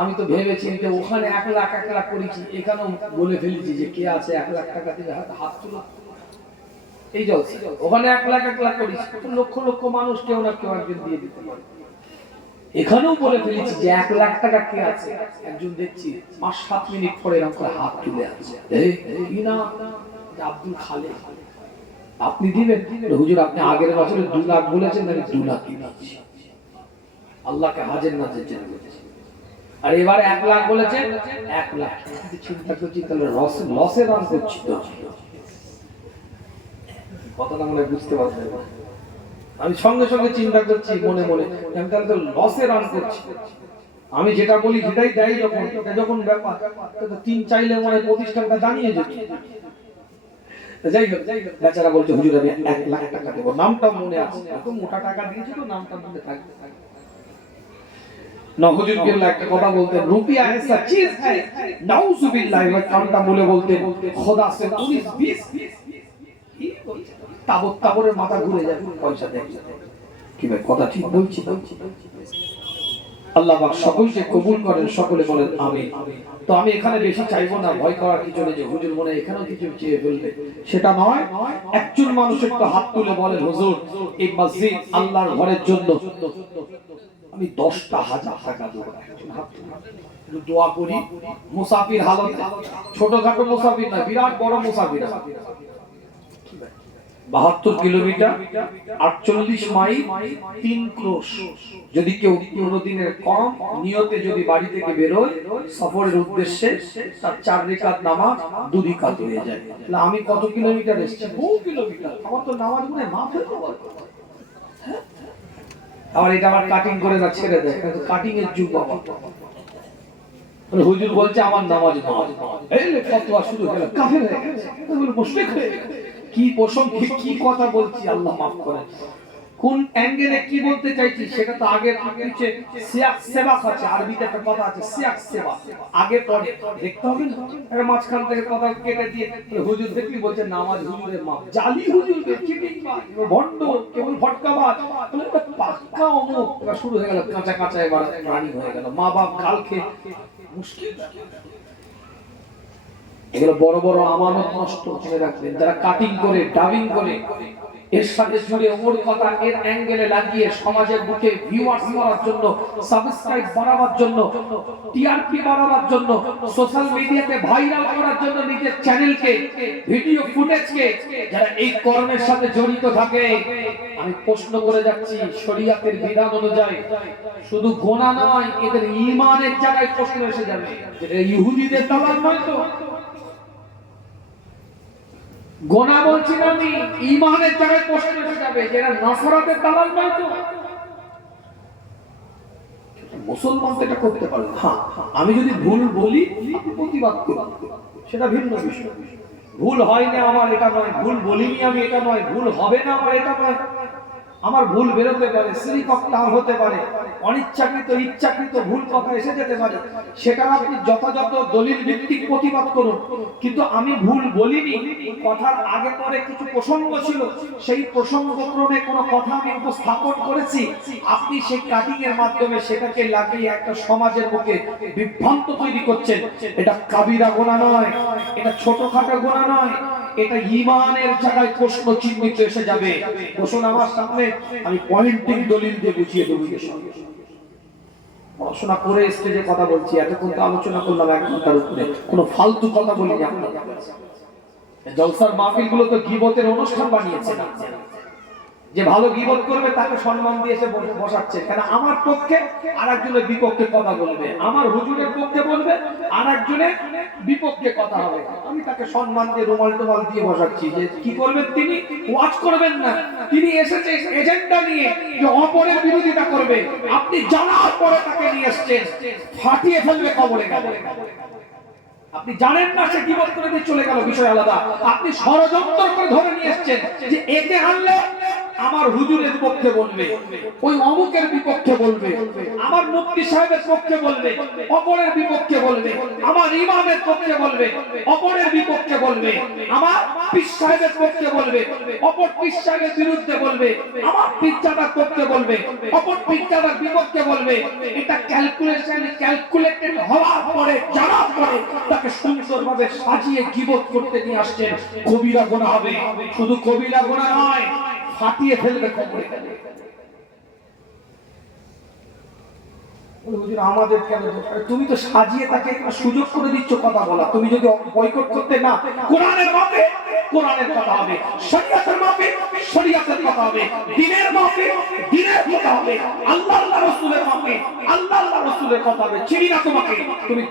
আমি তো ভেবে চিন্তে ওখানে 1 লাখ করেছি, এখানেও বলে ফেলেছি যে কে আছে 1 লাখ টাকা দিয়ে হাত তুলো, এই জলসা। ওখানে 1 লাখ করেছি, লক্ষ লক্ষ মানুষ কেউ না কেউ একজন দিয়ে দিতে পারে। এখানেও বলে ফেলেছি যে 1 লাখ টাকা কে আছে, একজন দেখছি 5-7 মিনিট পরে এরকম করে হাত তুলে আছে, কি না আব্দুল খালেক, আপনি দিবেন? হুজুর আপনি আগের বছরে 2 লাখ বলেছেন, আমি 2 লাখ দিচ্ছি, আল্লাহকে হাজির নাজির জেনে বলেছি। আর এবার 1 লাখ বলেছেন, 1 লাখ চিন্তা করছি তাহলে লসে রান করছি তো, কথাটা মনে বুঝতে পারছেন? আমি সঙ্গে সঙ্গে চিন্তা করছি মনে মনে, আমি তাহলে তো লসে রান করছি। আমি যেটা বলি সেটাই দেয় যখন ব্যাপার, তো 3 চাইলে মনে প্রতিষ্ঠানটা জানিয়ে যেত। যাই হোক, বেচারা বলছে হুজুর আমি 1 লাখ টাকা দেবো, নামটা মনে আছে, এত মোটা টাকা দিয়েছে তো নামটা মনে থাকবে। না হুজুর কেবল একটা কথা বলতেন, রুপিয়া ऐसा चीज है नाउजुबिल्लाह, ওই কানটা বলে বলতেন খোদা সে 19-20 তাবরের মাথা ঘুরে যায় পয়সা দেয়। কি ভাই কথা ঠিক বলছি? আল্লাহ পাক সকলকে কবুল করেন, সকলে বলেন আমিন। তো আমি এখানে বেশি চাইবো না, ভয় করার কিছু নেই যে হুজুর মনে এখানেও কিছু চেয়ে ফেলবে, সেটা নয়। একজন মানুষ একটু হাত তুলে বলেন হুজুর এই মসজিদ আল্লাহর ঘরের জন্য আমি 10,000 টাকা দেবো। দোয়া করি মুসাফির হালত, ছোটখাটো মুসাফির না, বিরাট বড় মুসাফির, 72 কিলোমিটার 48 মাইল 3 ক্রোশ। যদি কেউ 15 দিনের কম নিয়তে যদি বাড়ি থেকে বেরোয় সফরের উদ্দেশ্যে, তার 4 রাকাত নামাজ 2 রাকাত হয়ে যায়। তাহলে আমি কত কিলোমিটার এসেছি? বহু কিলোমিটার। আমার তো নামাজ গুনে মাফ হয়ে যাবে। আবার এটা আমার কাটিং করে না ছেড়ে দেয়, কাটিং এর যুগ বাবা। হুজুর বলছে আমার নামাজ নয়, এই ফতোয়া শুরু হলো, কাফের হয়ে গেছে, মুশরিক হয়ে গেছে। কি প্রসঙ্গে কি কথা বলছি আল্লাহ মাফ করেন। কোন অ্যাঙ্গেলে কি বলতে চাইছি সেটা তো আগে পিছে সিয়াক সেবাক আছে, আরবিতে একটা কথা আছে সিয়াক সেবা, আগে পরে দেখতে হবে না। একটা মাঝখান থেকে কথা কেটে দিয়ে হুজুর দেখলি বলছে নামাজ হুজুরের মাপ, জালি হুজুর চিটিং ভণ্ড কেবল ফটকাবাজ, বলে একটা পাক্কা অমুক। এবার শুরু হয়ে গেল কাঁচা কাঁচা, এবার রানি হয়ে গেল, মা বাপ গাল খেয়ে মুশকিল। এগুলো বড় বড় আমানত নষ্ট করে রাখবেন যারা কাটিং করে ডাবিং করে, এর সাথে জুড়ে ওর কথা এর অ্যাঙ্গেলে লাগিয়ে সমাজের বুকে ভিউয়ার্স করার জন্য, সাবস্ক্রাইব বাড়াবার জন্য, টিআরপি বাড়াবার জন্য, সোশ্যাল মিডিয়াতে ভাইরাল করার জন্য নিজের চ্যানেলকে, ভিডিও ফুটেজকে যারা এই কর্মের সাথে জড়িত থাকে, আমি প্রশ্ন করে যাচ্ছি শরীয়তের বিধান অনুযায়ী শুধু গোনা নয়, এদের ঈমানের জায়গায় প্রশ্ন এসে যাবে। এটা ইহুদিদের দালাল নয় তো? গোনা বলছি না আমি, ঈমানের জায়গায় প্রশ্ন এসে যাবে যে এরা নাসারাতের দালাল নয় তো? মুসলমান তো এটা করতে পারে না। হ্যাঁ, আমি যদি ভুল বলি আপনি প্রতিবাদ করুন, সেটা ভিন্ন বিষয়। ভুল হয় না আমার এটা নয়, ভুল বলিনি আমি এটা নয়, ভুল হবে না আমার এটা নয়। আমার ভুল বেরোতে পারে, শ্রীপক্তাম হতে পারে, অনিচ্ছাকৃত ইচ্ছাকৃত ভুল কথা এসে যেতে পারে, সেটা আপনি যথাযথ দলিল ভিত্তিক প্রতিবাদ করুন। কিন্তু আমি ভুল বলিনি, কথার আগে পরে কিছু প্রসঙ্গ ছিল, সেই প্রসঙ্গক্রমে কোনো কথা আমি উপস্থাপন করেছি, আপনি সেই কাটিং এর মাধ্যমে সেটাকে লাগিয়ে একটা সমাজের মুখে বিভ্রান্ত তৈরি করছেন। এটা কাবিরা গুনাহ নয়, এটা ছোটখাটো গুনাহ নয়, এটা ঈমানের জায়গায় প্রশ্ন চিহ্নিত এসে যাবে। বসুন আমার সামনে, আমি পয়েন্টিং দলিল দিয়ে বুঝিয়ে দেবো। পড়াশোনা করে স্টেজে কথা বলছি, এতক্ষণ তো আলোচনা করলাম 1 ঘন্টার উপরে, কোনো ফালতু কথা বলিনি আপনার। জলসার মাহফিল গুলো তো গীবতের অনুষ্ঠান বানিয়েছেন, যে ভালো গীবত করবে তাকে সম্মান দিয়ে এসে বসাচ্ছে। কেন আমার পক্ষে আরেকজনের বিপক্ষে কথা বলবে, আমার হুজুরের পক্ষে বলবে, আরেকজনের বিপক্ষে কথা হবে, আমি তাকে সম্মান দিয়ে রুমাল টুমাল দিয়ে বসাচ্ছি। যে কি করবেন তিনি? ওয়াজ করবেন না, তিনি এসেছে এজেন্ডা নিয়ে যে অপরের বিরোধিতা করবে। আপনি জানার পরে তাকে নিয়ে এসেছেন, ফাটিয়ে ফেলবে কবরে গেলে। আপনি জানেন না সে গীবত করে দিয়ে চলে গেল, বিষয় আলাদা। আপনি ষড়যন্ত্র করে ধরে নিয়ে এসেছেন যে একে আনলে আমার হুজুরের পক্ষে বলবে, ওই অমুকের বিপক্ষে বলবে, আমার মুফতি সাহেবের পক্ষে বলবে, অপরের বিপক্ষে বলবে, আমার ইমামের পক্ষে বলবে, অপরের বিপক্ষে বলবে, আমার পীর সাহেবের পক্ষে বলবে, অপর পীর সাহেবের বিরুদ্ধে বলবে, আমার পীরজাদার পক্ষে বলবে, অপর পীরজাদার বিপক্ষে বলবে। এটা ক্যালকুলেটেড হওয়ার পরে, জানার পরে তাকে সুন্দরভাবে সাজিয়ে গীবত করতে নিয়ে আসছেন। কবিরা গুনাহ হবে, শুধু কবিরা গুনাহ নয়, ফাটিয়ে ফেলবে কবরে গেলে। হুজুর আমাদের কেন দরকার? তুমি তো সাজিয়ে তাকে সুযোগ করে দিচ্ছ কথা বলা। তুমি যদি বয়কট করতে না, কোরআনের মাপে কোরআনের কথা হবে, শরীয়তের মাপে শরীয়তের কথা হবে, দ্বীনের মাপে দ্বীনের কথা হবে, আল্লাহ রাসূলের মাপে আল্লাহ রাসূলের কথা হবে। চিনি না তোমাকে, তুমি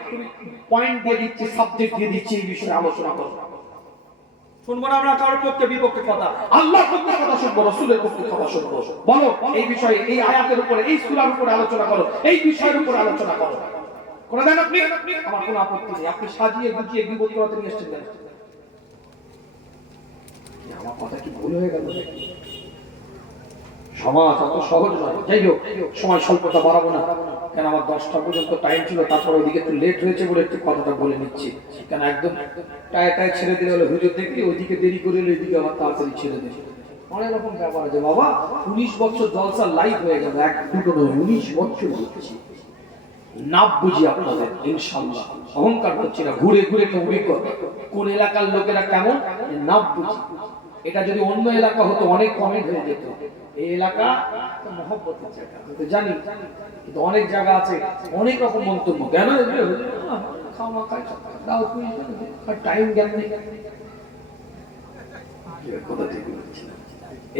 পয়েন্ট দিয়ে দিচ্ছি, সাবজেক্ট দিয়ে দিচ্ছি, এই বিষয়ে আলোচনা করো। শুনবো না আমরা কারোর পক্ষে বিপক্ষে কথা, আল্লাহর পক্ষে কথা শুনবো, রাসূলের পক্ষে কথা শুনবো। বলো এই বিষয়ে, এই আয়াতের উপরে, এই সূরার উপরে আলোচনা করো, এই বিষয়ের উপরে আলোচনা করো। করে দেন আপনি, আমার কোনো আপত্তি নেই। আপনি সাজিয়ে গুছিয়ে গীবত করতে নিয়ে এসেছেন। আমার কথা কি ভুল হয়ে গেল? সমাজ অত সহজ নয়। যাই হোক, সময় স্বল্পতা বাড়াবো না, কেন আমার 10টা পর্যন্ত টাইম ছিল, তারপর ওইদিকে একটু লেট হয়েছে বলে একটু কথাটা বলে নিচ্ছি। কেন একদম টায় ছেড়ে দিলে হলে হুজুর দেখলি ওইদিকে দেরি করে এলে ওইদিকে আবার তাড়াতাড়ি ছেড়ে দিল, অনেক রকম ব্যাপার আছে। বাবা 19 বছর জলসা লাইভ হয়ে গেল, এক দুটো নয়, 19 বছর হচ্ছে। নাম বুঝি আপনাদের, ইনশাআল্লাহ অহংকার করছি না, ঘুরে ঘুরে তৌরি করবে কোন এলাকার লোকেরা কেমন, নাম বুঝি। এটা যদি অন্য এলাকা হতো অনেক কমেন্ট হয়ে যেত। এই এলাকা তো মহব্বতের জায়গা, আমি তো জানি, কিন্তু অনেক জায়গা আছে অনেক রকম মন্তব্য। কেন খাওয়া খাই দাও, টাইম জ্ঞান নেই।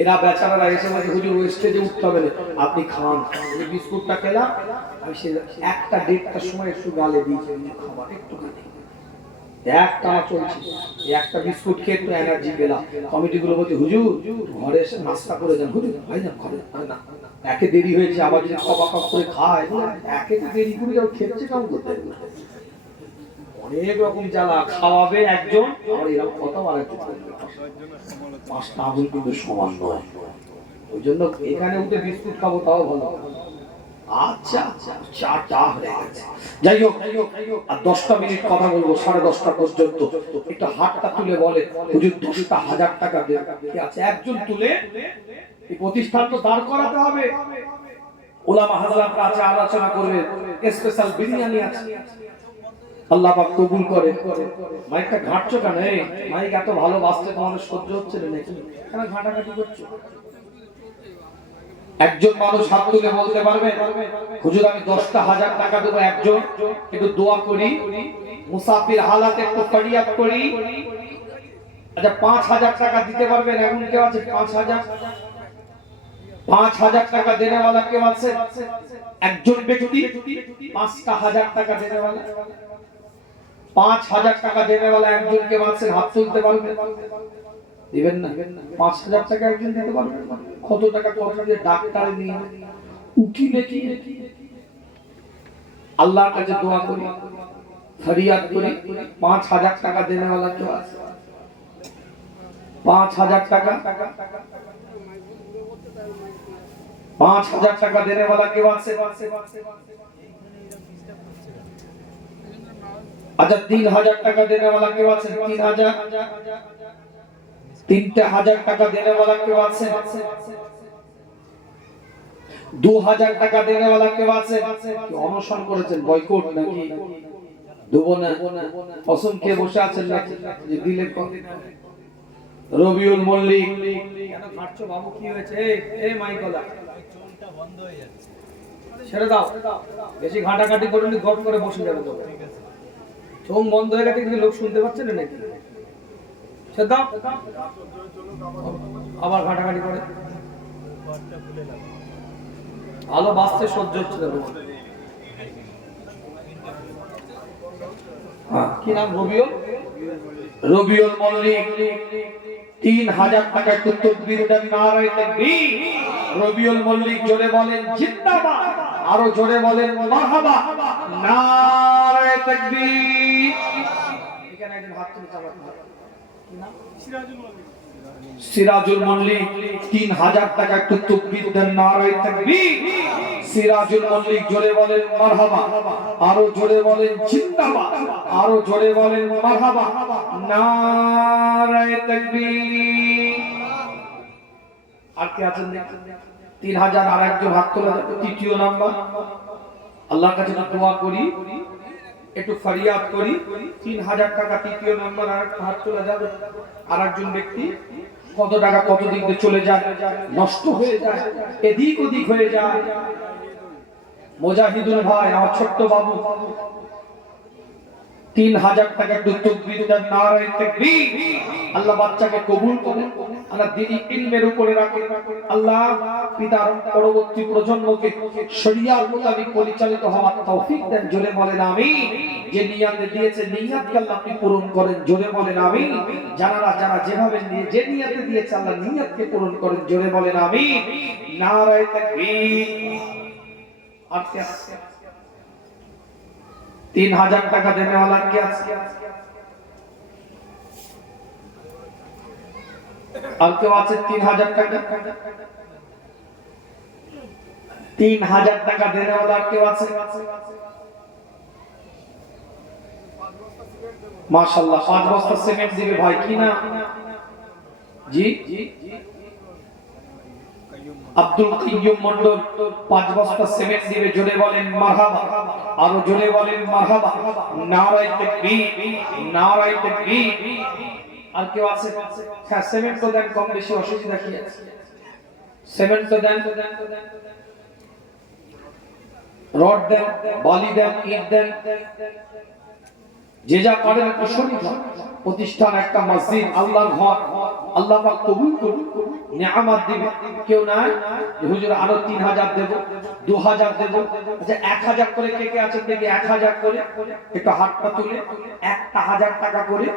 এরা বেচারারা এসে বলছে হুজুর ওই স্টেজে উঠতে হবে না, আপনি খান। এই বিস্কুটটা খেলাম আমি, সে 1টা 1:30টার সময় একটু গালে দিয়েছি খাবার, একটু একটা চলছে, একটা বিস্কুট খেয়ে একটু এনার্জি পেলাম। কমিটি গুলো বলছে হুজুর ঘরে এসে নাস্তা করে যান। হুজুর ভাই না ঘরে না, একে দেরি হয়েছে, আবার যদি কপা কপ করে খায়, একে তো দেরি করে যাও, খেচ্ছে কাম করতে। অনেক রকম জ্বালা, খাওয়াবে একজন আর এরকম কথা আরেকজন, 5টা আঙুল কিন্তু সমান নয়। ওই জন্য এখানে উঠে বিস্কুট খাবো তাও ভালো। আচ্ছা চা হয়ে গেছে। যাই হোক, আর 10টা মিনিট কথা বলবো, 10:30টা পর্যন্ত। একটু হাতটা তুলে বলে হুজুর 10টা 1000 টাকা দেন, কি আছে? একজন তুলে এই প্রতিষ্ঠান তো দাঁড় করাতে হবে। ওলামা হাজরাত কাছে আলোচনা করবে, স্পেশাল বিরিয়ানি আছে, আল্লাহ পাক কবুল করে। মাইকটা ঘাটছো কেন? এই মাইক এত ভালো বাজছে, তোমাদের সহ্য হচ্ছে না নাকি? কেন ঘাটাঘাটি করছো? একজন মানুষ হাত তুলে বলতে পারবে হুজুর আমি 10টা 1000 টাকা দেবো, একজন একটু দোয়া করি, মুসাফির হালাতে একটু ফরিয়াদ করি। আচ্ছা 5000 টাকা দিতে পারবেন? এমন কেউ আছে? 5000 টাকা দেনেওয়ালা কেউ আছে? একজন ব্যক্তি 5টা 1000 টাকা দেনেওয়ালা, 5000 টাকা দেনেওয়ালা একজন কেউ আছে? হাত তুলতে পারবেন? দিবেন না? 5,000 টাকা একজন দিতে পারবেন? কত টাকা খরচ দিয়ে ডাক্তারে নিয়ে উকিলে কি আল্লাহর কাছে দোয়া করি, ফরিয়াদ করি, 5,000 টাকা দেনে वाला কেউ আছে? 5,000 টাকা, 5,000 টাকা দেনে वाला কেউ আছে? अच्छा 3,000 টাকা দেনে वाला কেউ আছে? 3,000, 3,000 টাকা দেনে वाला কেউ আছে? 2,000 টাকা দেনে वाला কেউ আছে? কি অনশন করেছেন, বয়কট নাকি? দেবো না, কসম খেয়ে বসে আছেন নাকি যে দিলে? রবিউল মল্লিক, কেন কাটছো বাবু, কি হয়েছে? এই মাইকলা চোনটা বন্ধ হয়ে যাচ্ছে, ছেড়ে দাও, বেশি ঘাটাঘাটি করলে গপ করে বসে যাবে তো। চোখ বন্ধ হয়ে গেছে কিন্তু লোক শুনতে পাচ্ছে না নাকি? ছেড়ে দাও, আবার ঘাটাঘাটি করে আলো বাঁচতে সহ্য হচ্ছে না। কি নাম? রবিউল, রবিউল মল্লিক। 3,000 টাকা একটু তাকবীর দেন, নারায়ে তাকবীর। রবিউল মল্লিক জোরে বলেন জিন্দাবাদ, আরো জোরে বলেন মারহাবা, নারায়ে তাকবীর। এখানে একজন হাত তুলে চালান, কি নাম? সিরাজুল মল্লিক। সিরাজুল মল্লিক, 3,000 টাকা একটু তাকবীর দেন, নারায়ে তাকবীর। সিরাজুল মল্লিক জোরে বলেন মারহাবা, আরো জোরে বলেন জিন্দাবাদ, আরো জোরে বলেন মারহাবা, নারায়ে তাকবীর। আর কে আছেন? 3,000 আর একজন হাত তোলা, তৃতীয় নাম্বার। আল্লাহর কাছে দোয়া করি, একটু ফরিয়াদ করি, 3,000 টাকা তৃতীয় নাম্বার আর হাত তোলা যাবে। আর একজন ব্যক্তি কত টাকা কত দিক দিয়ে চলে যায়, নষ্ট হয়ে যায়, এদিক ওদিক হয়ে যায়। মুজাহিদুল ভাই, আমার ছোট্ট বাবু, 3,000 টাকা একটু তাকবীর দেন, নারায়ে তাকবীর। আল্লাহ বাচ্চাকে কবুল করুন, আল্লাহ দ্বীনি ইলমের উপরে রাখুন, আল্লাহ পিতার পরবর্তী প্রজন্মকে শরিয়ার মোতাবেক পরিচালিত হওয়ার তৌফিক দেন, জোরে বলেন আমিন। যে নিয়তে দিয়েছে নিয়তকে আল্লাহ আপনি পূরণ করেন, জোরে বলেন আমিন। যারা যেভাবে যে নিয়তে দিয়েছে আল্লাহ নিয়তকে পূরণ করেন, জোরে বলেন আমিন, নারায়ে তাকবীর। আর কে আছে? 3,000 টাকা দেনে वाला কে আছে? আর কেউ আছে? 3,000 টাকা, 3,000 টাকা দেনে वाला কেউ আছে? মাশাআল্লাহ, 5 বস্তা সিমেন্ট দিবে ভাই, কি না? জি আব্দুল কাইয়ুম মন্ডল, 5 বস্তা সিমেন্ট দিবে, জোরে বলেন মারহাবা, আরো জোরে বলেন মারহাবা, নারায়ে তাকবীর, নারায়ে তাকবীর। আর কেউ আছে? হ্যাঁ, সিমেন্ট তো দেন, কম বেশি অসুবিধা কি আছে? সিমেন্ট তো দেন, রড দেন, বালি দেন, ইট দেন, যে যা পারেন একটু শরীক হন। প্রতিষ্ঠান একটা মসজিদ, আল্লাহর ঘর, আল্লাহ পাক কবুল করুন, নিয়ামত দিবে। কেউ নাই হুজুর আরো 3,000 দেব, 2,000 দেব। আচ্ছা 1,000 করে কে কে আছেন দেখি? 1,000 করে একটু হাতটা তুলে, 1,000 টাকা করে,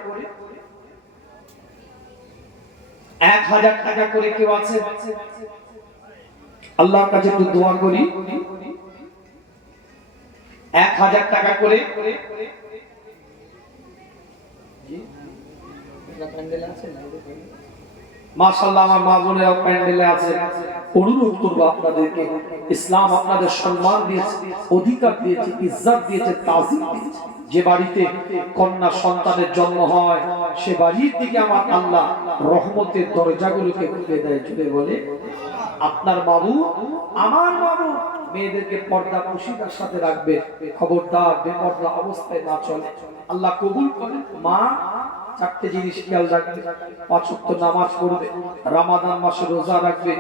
1,000 টাকা করে কেউ আছে? আল্লাহর কাছে একটু দোয়া করি, 1,000 টাকা করে। মাশাআল্লাহ, আমার মা বোনেরা প্যান্ডেলে আছে। অনুরোধ করব আপনাদেরকে, ইসলাম আপনাদের সম্মান দিয়েছে, অধিকার দিয়েছে, ইজ্জত দিয়েছে, তাজিম দিয়েছে। যে বাড়িতে কন্যা সন্তানের জন্ম হয় সে বাড়ির দিকে আমার আল্লাহ রহমতের দরজাগুলোকে খুলে দেয়, জুড়ে বলে আপনার বাবু, আমার বাবু মেয়েদেরকে পর্দা পুশিদার সাথে রাখবে, খবরদার বেপর্দা অবস্থায় না চলে। আল্লাহ কবুল করেন। মা 4টে জিনিস খেয়াল রাখবে, 5 ওয়াক্ত নামাজ পড়বে, রমাদান মাসে রোজা রাখবে,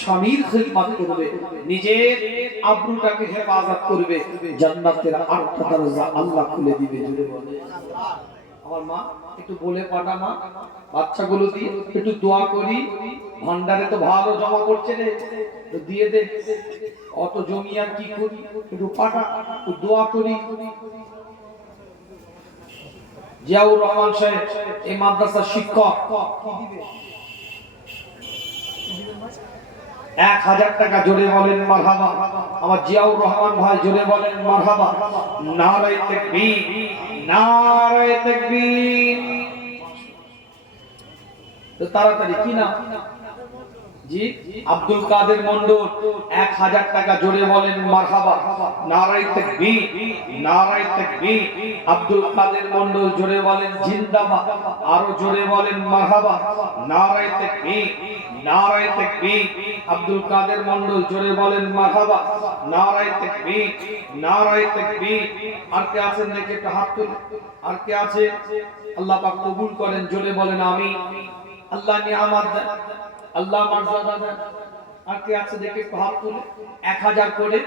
স্বামীর খিদমত করবে, নিজের আব্রুটাকে হেফাজত করবে, জান্নাতের 8টা দরজা আল্লাহ খুলে দিবে, জুড়ে বলে আমার মা। একটু বলে পাঠা মা, বাচ্চাগুলো দিয়ে একটু দোয়া করি। ভান্ডারে তো ভালো জমা করছে রে, তো দিয়ে দে, অত জমি আর কি করি, একটু পাঠা, একটু দোয়া করি। জিয়াউর রহমান সাহেব এই মাদ্রাসার শিক্ষক, কি দিবে? 1000 টাকা জোরে বলেন মারহাবা। আমার জিয়াউর রহমান ভাই জোরে বলেন মারহাবা। নারায়ে তাকবীর, নারায়ে তাকবীর। তো তাড়াতাড়ি কি নাম? জি আব্দুল কাদের মন্ডল, 1000 টাকা জোরে বলেন মারহাবা। নারায়ে তাকবীর, নারায়ে তাকবীর। আব্দুল কাদের মন্ডল জোরে বলেন জিন্দাবাদ, আরো জোরে বলেন মারহাবা। নারায়ে তাকবীর, নারায়ে তাকবীর। আব্দুল কাদের মন্ডল জোরে বলেন মারহাবা। নারায়ে তাকবীর, নারায়ে তাকবীর। আর কে আছেন দেখি একটু হাত তুলুন। আর কে আছে? আল্লাহ পাক কবুল করেন, জোরে বলেন আমিন। আল্লাহ নিয়ামত দেন, আল্লাহ মর্যাদা দেন। আর কে আছে দেখি একটু হাত তুলে। 1000 করে,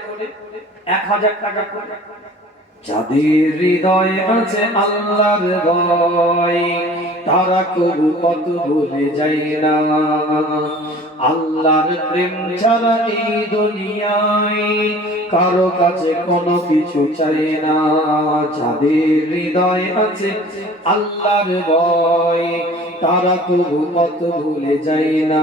1000 টাকা করে। যাদের হৃদয়ে আছে আল্লাহর ভয়, তারা কবু কত ভুলে যায় না। আল্লাহর প্রেম ছাড়া এই দুনিয়ায় কারো কাছে কোনো কিছু চাই না। যাদের হৃদয়ে আছে আল্লাহর ভয়, তারা কবু কত ভুলে যায় না।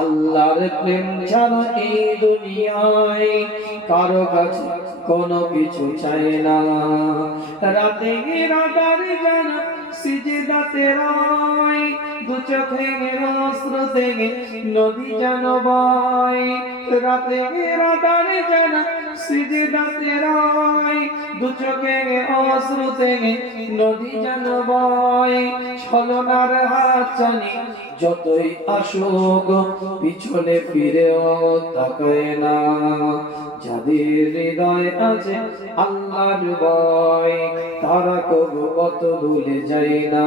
আল্লাহর প্রেম ছাড়া এই দুনিয়ায় কারো কাছে কোনো কিছু চাই না। রাতে রাতার জানা সিজদাতে রয়, দু চোখের অশ্রুতে নদী যেন বয়। রাতে রাতার জানা সিজদাতে রয়, দু চোখের অশ্রুতে নদী যেন বয়। ছলনার হাত চানি যতই আসুক, পিছনে ফিরেও তাকায় না। যাদের হৃদয় আছে আল্লাহর ভয়, তারা কবু কত ভুলে যায় না।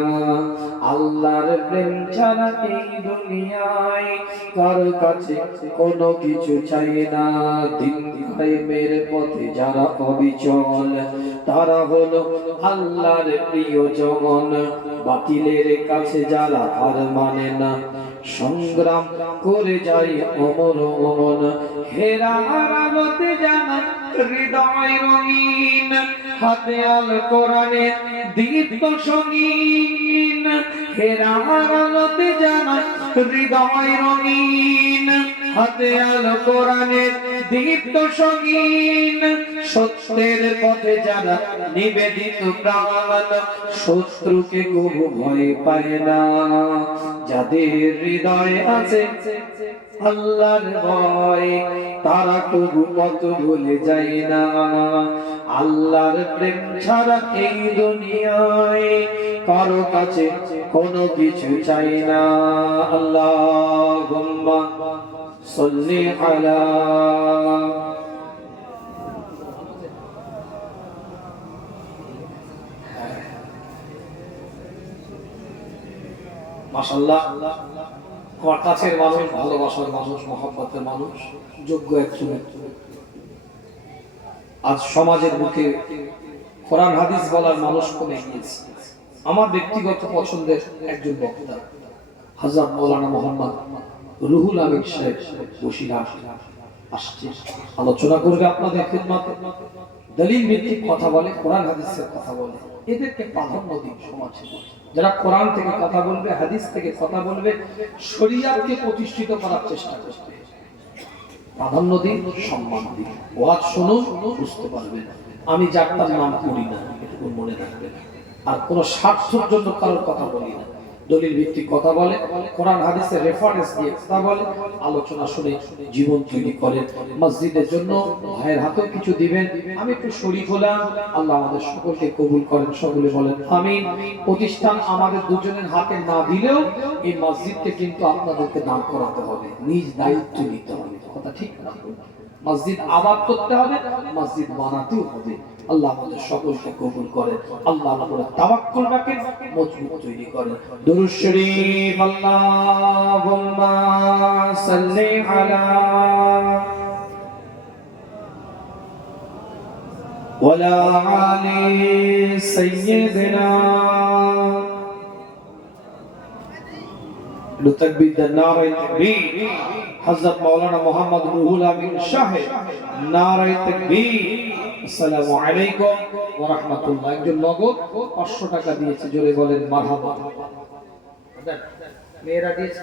আল্লাহর প্রেম ছাড়া এই দুনিয়ায় কারো কাছে কোনো কিছু চাই না। দিন কায়েমের পথে যারা অবিচল, তারা হলো আল্লাহর প্রিয়জন। বাতিলের কাছে যারা হার মানে না, সংগ্রাম করে যায় অমর অমন। হেরার আলোতে জানা হৃদয় রঙিন, হাতে আল কোরআনের দীপ্ত সঙ্গীন। হেরার আলোতে জানা হৃদয় রঙিন, হাতে আল কোরআনের দীপ্ত সঙ্গীন। সত্যের পথে যারা নিবেদিত প্রাণ, শত্রুকে কবু ভয় পায় না। যাদের হৃদয়ে আছে আল্লাহর ভয়, তারা কবু কত ভুলে যায় না। আল্লাহর প্রেম ছাড়া এই দুনিয়ায় কারো কাছে কোনো কিছু চাই না। আল্লাহুম্মা সাল্লি আলা মাশাআল্লাহ। আমার কাছের মানুষ, ভালোবাসার মানুষ, মহব্বতের মানুষ, যোগ্য একজন। আজ সমাজের বুকে কোরআন হাদিস বলার মানুষ কমে গিয়েছে। আমার ব্যক্তিগত পছন্দের একজন বক্তা হযরত মাওলানা মোহাম্মদ রুহুল আমিন সাহেব বসিরহাট আসছে, আলোচনা করবে আপনাদের খিদমতে। দলিল ভিত্তিক কথা বলে, কোরআন হাদিসের কথা বলে। এদেরকে প্রাধান্য দিন সমাজে। যারা কোরআন থেকে কথা বলবে, হাদিস থেকে কথা বলবে, শরীয়তকে প্রতিষ্ঠিত করার চেষ্টা করবে, প্রাধান্য দিন, সম্মান দিন। ওয়াজ শুনুন, বুঝতে পারবেন। আমি যার নাম করি না, এটুকু মনে রাখবেন। আর কোন স্বার্থের জন্য কারোর কথা বলি না। দলিল ভিত্তিক কথা বলে, কোরআন হাদিসের রেফারেন্স দিয়ে কথা বলে, আলোচনা শুনে জীবন তৈরি করে। মসজিদের জন্য ভাইয়ের হাতেও কিছু দিবেন। আমি একটু শরীক হলাম। আল্লাহ আমাদের সকলকে কবুল করেন, সকলে বলেন আমিন। প্রতিষ্ঠান আমাদের দুজনের হাতে না দিলেও এই মসজিদকে কিন্তু আপনাদেরকে দান করাতে হবে, নিজ দায়িত্ব নিতে হবে। কথা ঠিক না? মসজিদ আবাদ করতে হবে, মসজিদ বানাতেও হবে। আল্লাহ আমাদের সকলকে কবুল করেন। আল্লাহ আমাদের তাওয়াক্কুল রাখেন, মজবুত তৈরি করেন। দুরূদ শরীফ। আল্লাহুম্মা সাল্লি আলা ওয়ালা আলি সাইয়্যিদিনা। তাকবীর, নারায়ে তাকবীর। হযরত মাওলানা মোহাম্মদ রুহুল আমিন সাহেব, নারায়ে তাকবীর। আসসালামু আলাইকুম ওয়া রাহমাতুল্লাহ। একজন নগদ 500 টাকা দিয়েছে, জোরে বলেন মারহাবা। মেয়েরা দিয়েছে।